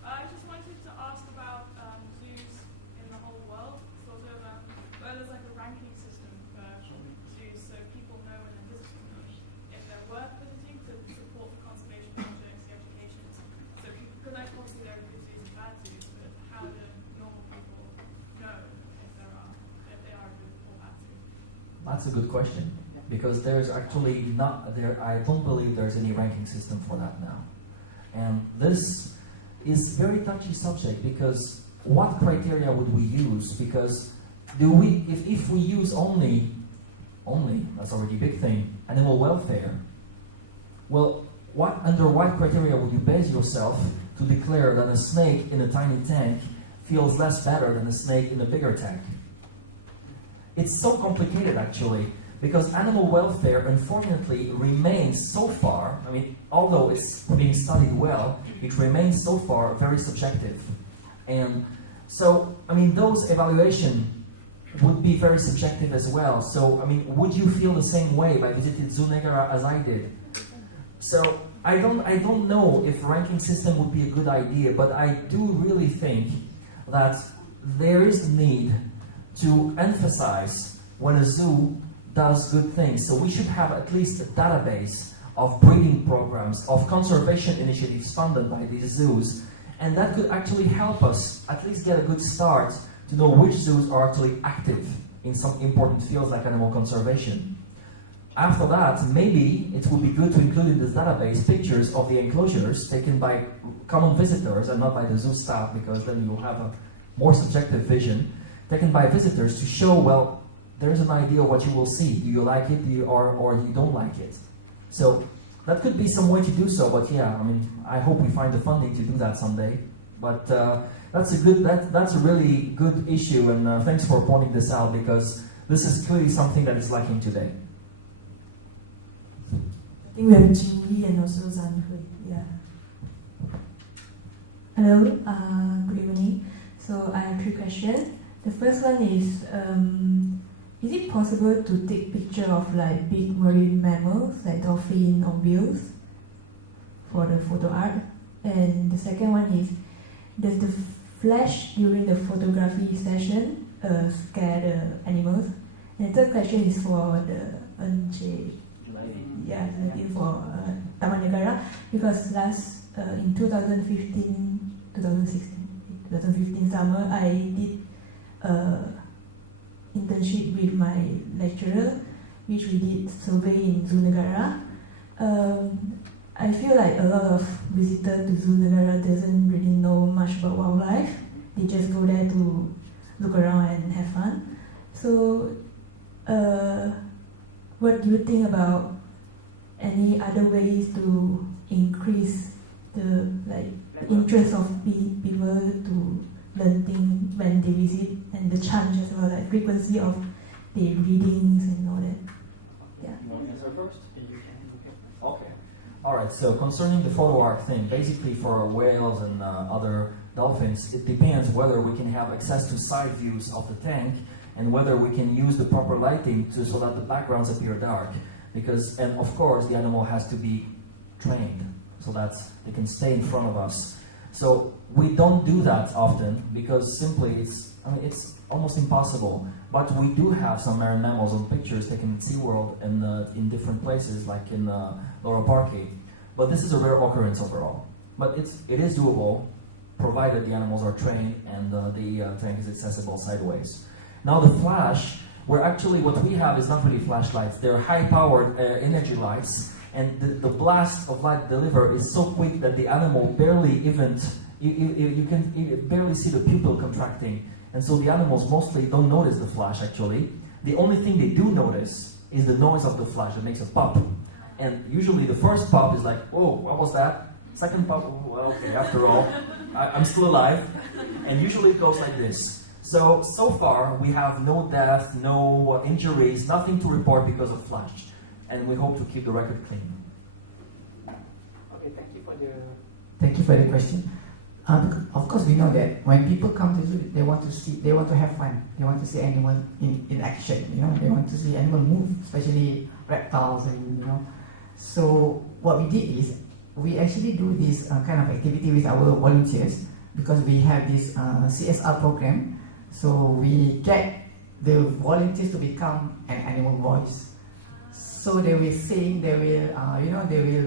I just wanted to ask about zoos in the whole world. Sort of, where there's like a ranking system for zoos, so people know when they're visiting them if they're worth visiting to support the conservation projects, the education. So because obviously there are good zoos and bad zoos, but how do normal people know if they are a good or bad zoo? That's a good question. Because there's actually I don't believe there's any ranking system for that now. And this is very touchy subject because what criteria would we use? Because if we use only, that's already a big thing, animal welfare, well, under what criteria would you base yourself to declare that a snake in a tiny tank feels less better than a snake in a bigger tank? It's so complicated actually. Because animal welfare, unfortunately, remains so far, I mean, although it's being studied well, it remains so far very subjective. And so, I mean, those evaluation would be very subjective as well. So, I mean, would you feel the same way by visiting Zoo Negara as I did? So, I don't know if ranking system would be a good idea, but I do really think that there is need to emphasize when a zoo does good things. So we should have at least a database of breeding programs, of conservation initiatives funded by these zoos, and that could actually help us at least get a good start to know which zoos are actually active in some important fields like animal conservation. After that, maybe it would be good to include in this database pictures of the enclosures taken by common visitors and not by the zoo staff, because then you'll have a more subjective vision, taken by visitors to show, well, there's an idea of what you will see. Do you like it, or you don't like it? So that could be some way to do so, but yeah, I mean, I hope we find the funding to do that someday. But that's a really good issue, and thanks for pointing this out, because this is clearly something that is lacking today. I think we have Jingyi and also Zanhui. Yeah. Hello, good evening. So I have 3 questions. The first one is it possible to take picture of like big marine mammals like dolphin or whales for the photo art? And the second one is, does the flash during the photography session scare the animals? And the third question is for the NJ, yeah, for Taman Negara, because in 2015 summer, I did internship with my lecturer, which we did survey in Zoo Negara. I feel like a lot of visitors to Zoo Negara doesn't really know much about wildlife. They just go there to look around and have fun. So, what do you think about any other ways to increase the interest of people to learn things when they visit, and the chance as well, like frequency of the readings and all that? Yeah. You want to answer first? Okay. All right. So concerning the photo art thing, basically for whales and other dolphins, it depends whether we can have access to side views of the tank and whether we can use the proper lighting so that the backgrounds appear dark. Because, and of course, the animal has to be trained so that they can stay in front of us. So we don't do that often because simply it's almost impossible. But we do have some marine mammals on pictures taken in SeaWorld and in different places, like in Laura Parque. But this is a rare occurrence overall. But it is doable, provided the animals are trained and the tank is accessible sideways. Now the flash, what we have is not really flashlights. They're high-powered energy lights, and the blast of light delivered is so quick that the animal barely even, you can barely see the pupil contracting. And so the animals mostly don't notice the flash, actually. The only thing they do notice is the noise of the flash that makes a pop. And usually the first pop is like, whoa, what was that? Second pop, oh, well, okay, after all, I'm still alive. And usually it goes like this. So far, we have no death, no injuries, nothing to report because of flash. And we hope to keep the record clean. Okay, thank you for the question. Of course, we know that when people come to zoo, they want to have fun. They want to see animals in action. They want to see animals move, especially reptiles, and So what we did is we actually do this kind of activity with our volunteers because we have this CSR program. So we get the volunteers to become an animal voice. So they will sing, they will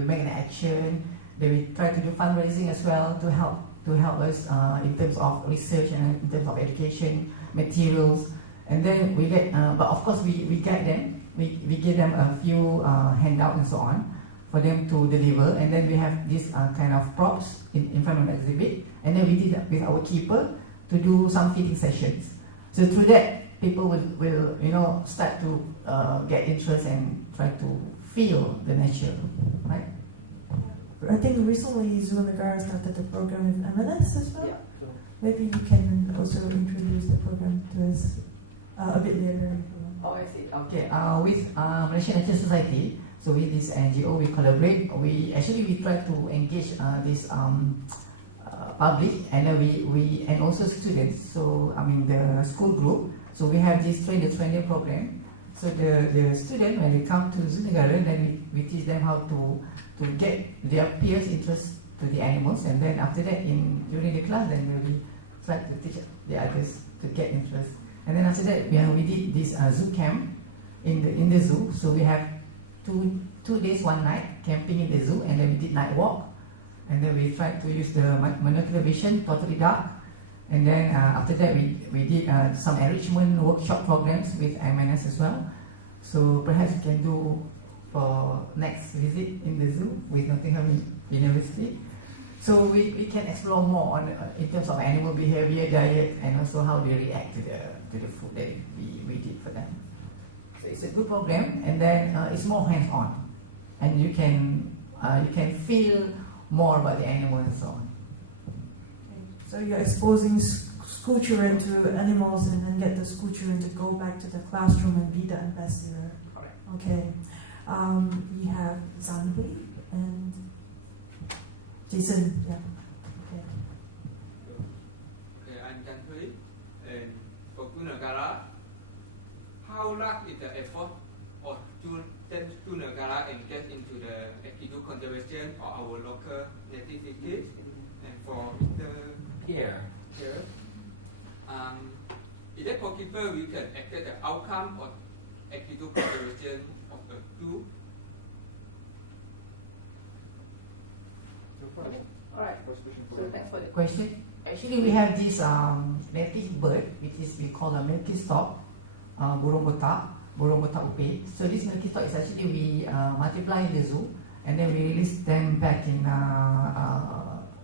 make an action. They will try to do fundraising as well to help us in terms of research and in terms of education materials. And then we get, but of course we guide them. We give them a few handouts and so on for them to deliver. And then we have this kind of props in front of the exhibit. And then we did that with our keeper to do some feeding sessions. So through that, people will start to get interest and try to feel the nature, right? I think recently Zoo Negara started a program with MLS as well. Yeah, sure. Maybe you can also introduce the program to us a bit later. Oh, I see. Okay. With Malaysian Nature Society, so with this NGO, we collaborate. We try to engage this public and we and also students. So the school group. So we have this trainer program. So the student, when they come to Zoo Negara, then we teach them how to get their peers' interest to the animals, and then after that, during the class, then we try to teach the others to get interest. And then after that, we did this zoo camp in the zoo. So we have two days, 1 night camping in the zoo, and then we did night walk, and then we tried to use the monocular vision, totally dark. And then after that, we did some enrichment workshop programs with MNS as well. So perhaps we can do for next visit in the zoo with Nottingham University. So we can explore more on in terms of animal behavior, diet, and also how they react to the food that we did for them. So it's a good program, and then it's more hands-on, and you can feel more about the animal and so on. So you're exposing school children to animals and then get the school children to go back to the classroom and be the ambassador. Correct. Okay. We have Zanhui and Jason. Yeah. Okay. Okay, I'm Zanhui, and for Tunagara, how large is the effort of students Tunagara engage into the equidu conservation of our local native species? And for Mr. Here, is it possible we can expect the outcome of equidu conservation of the zoo? Okay. Alright. So thanks for the question. Actually, we have this native bird, which is we call a milky stork, burung botak upe. So this milky stork is actually we multiply in the zoo, and then we release them back in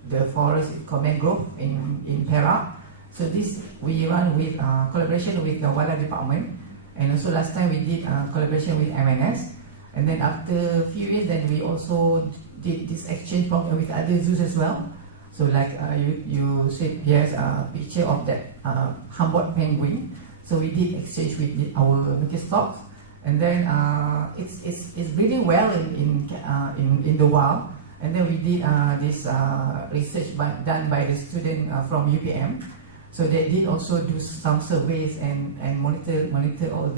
the forest called mangrove in Perak. So this we run with collaboration with the wildlife department, and also last time we did collaboration with MNS, and then after a few years, then we also did this exchange program with other zoos as well. So like you said, here's a picture of that Humboldt penguin. So we did exchange with our milky storks, and then it's really well in the wild. And then we did this research done by the student from UPM. So they did also do some surveys and monitor all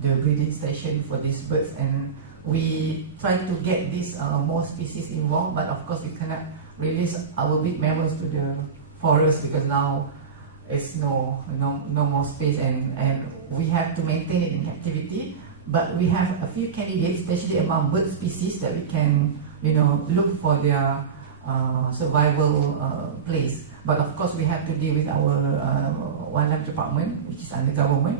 the breeding station for these birds. And we try to get these more species involved, but of course we cannot release our big mammals to the forest because now it's no more space, and we have to maintain it in captivity. But we have a few candidates, especially among bird species, that we can look for their survival place. But of course we have to deal with our wildlife department, which is under government,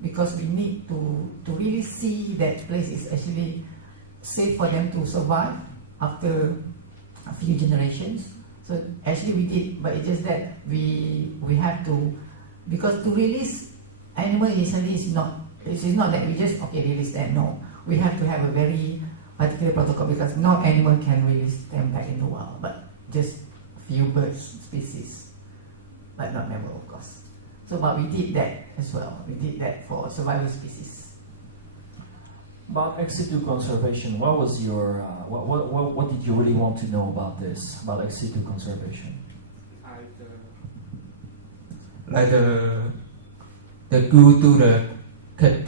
because we need to really see that place is actually safe for them to survive after a few generations. So actually we did, but it's just that we have to, because to release animal initially is not that we just release them. No, we have to have a very particular protocol, because not animal can release them back in the wild, but just few bird species, but not mammal, of course. So, but we did that as well. We did that for survival species. About ex situ conservation, what was your what did you really want to know about this, about ex situ conservation? Like the go to the cat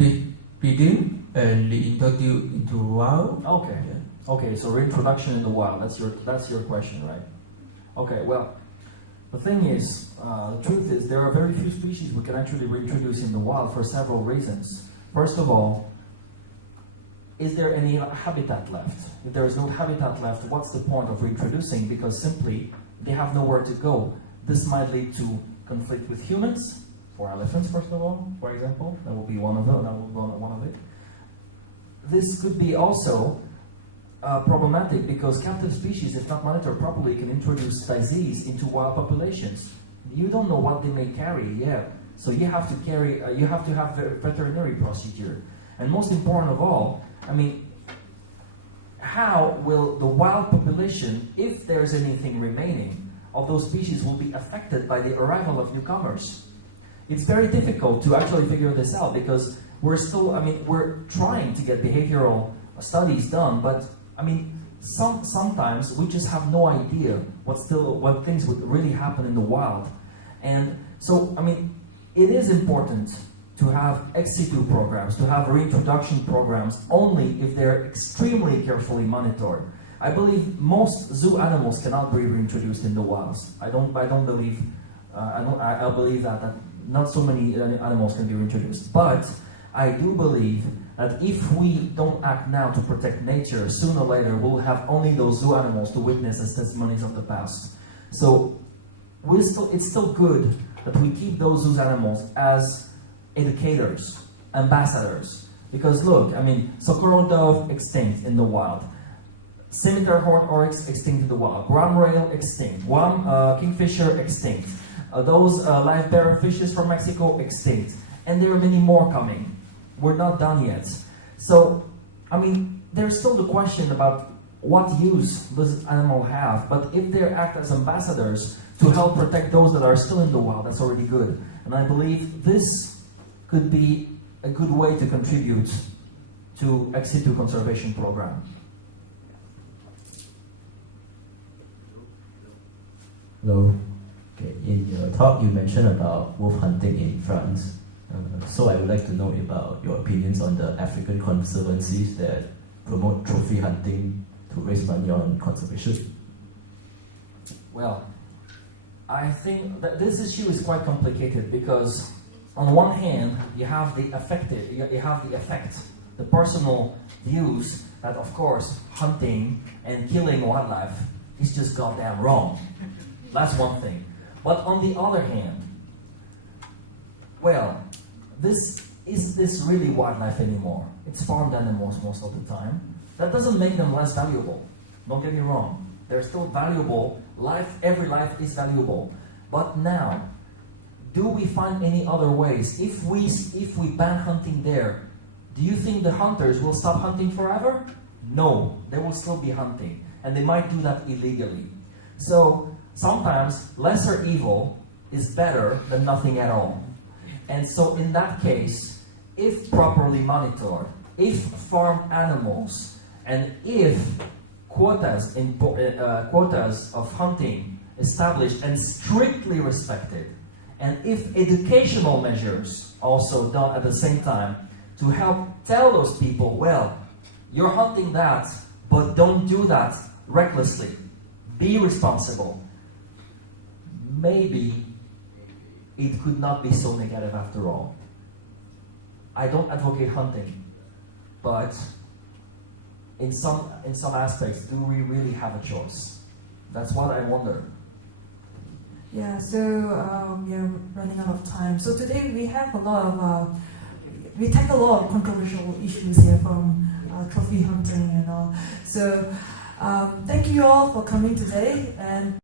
breeding and reintroduce into wild. Okay. Yeah. Okay, so reintroduction in the wild. That's your question, right? Okay. Well, the thing is, the truth is, there are very few species we can actually reintroduce in the wild for several reasons. First of all, is there any habitat left? If there is no habitat left, what's the point of reintroducing? Because simply, they have nowhere to go. This might lead to conflict with humans, for elephants, first of all, for example. That will be one of them. That will be one of it. This could be also problematic because captive species, if not monitored properly, can introduce disease into wild populations. You don't know what they may carry yet, so you have to have a veterinary procedure. And most important of all, I mean, how will the wild population, if there's anything remaining, of those species will be affected by the arrival of newcomers? It's very difficult to actually figure this out because we're trying to get behavioral studies done, but I mean, sometimes we just have no idea what things would really happen in the wild. And so, I mean, it is important to have ex situ programs, to have reintroduction programs only if they're extremely carefully monitored. I believe most zoo animals cannot be reintroduced in the wilds. I believe that not so many animals can be reintroduced. But I do believe that if we don't act now to protect nature, sooner or later we'll have only those zoo animals to witness as testimonies of the past. So it's still good that we keep those zoo animals as educators, ambassadors. Because look, I mean, Socorro dove extinct in the wild. Scimitar horned oryx extinct in the wild. Guam rail extinct. Guam kingfisher extinct. Those live bearer fishes from Mexico extinct. And there are many more coming. We're not done yet. So, I mean, there's still the question about what use does this animal have. But if they act as ambassadors to help protect those that are still in the wild, that's already good. And I believe this could be a good way to contribute to ex situ conservation program. Hello. Okay. In your talk, you mentioned about wolf hunting in France. So I would like to know about your opinions on the African conservancies that promote trophy hunting to raise money on conservation. Well, I think that this issue is quite complicated because on one hand, you have the effect, the personal views that, of course, hunting and killing wildlife is just goddamn wrong. That's one thing. But on the other hand, well, is this really wildlife anymore? It's farmed animals most of the time. That doesn't make them less valuable. Don't get me wrong. They're still valuable. Every life is valuable. But now, do we find any other ways? If we ban hunting there, do you think the hunters will stop hunting forever? No, they will still be hunting. And they might do that illegally. So sometimes lesser evil is better than nothing at all. And so in that case, if properly monitored, if farmed animals, and if quotas of hunting established and strictly respected, and if educational measures also done at the same time to help tell those people, well, you're hunting that, but don't do that recklessly. Be responsible. Maybe it could not be so negative after all. I don't advocate hunting, but in some aspects, do we really have a choice? That's what I wonder. Yeah, so we are running out of time. So today we have a lot of, we tackle a lot of controversial issues here from trophy hunting and all. So thank you all for coming today. And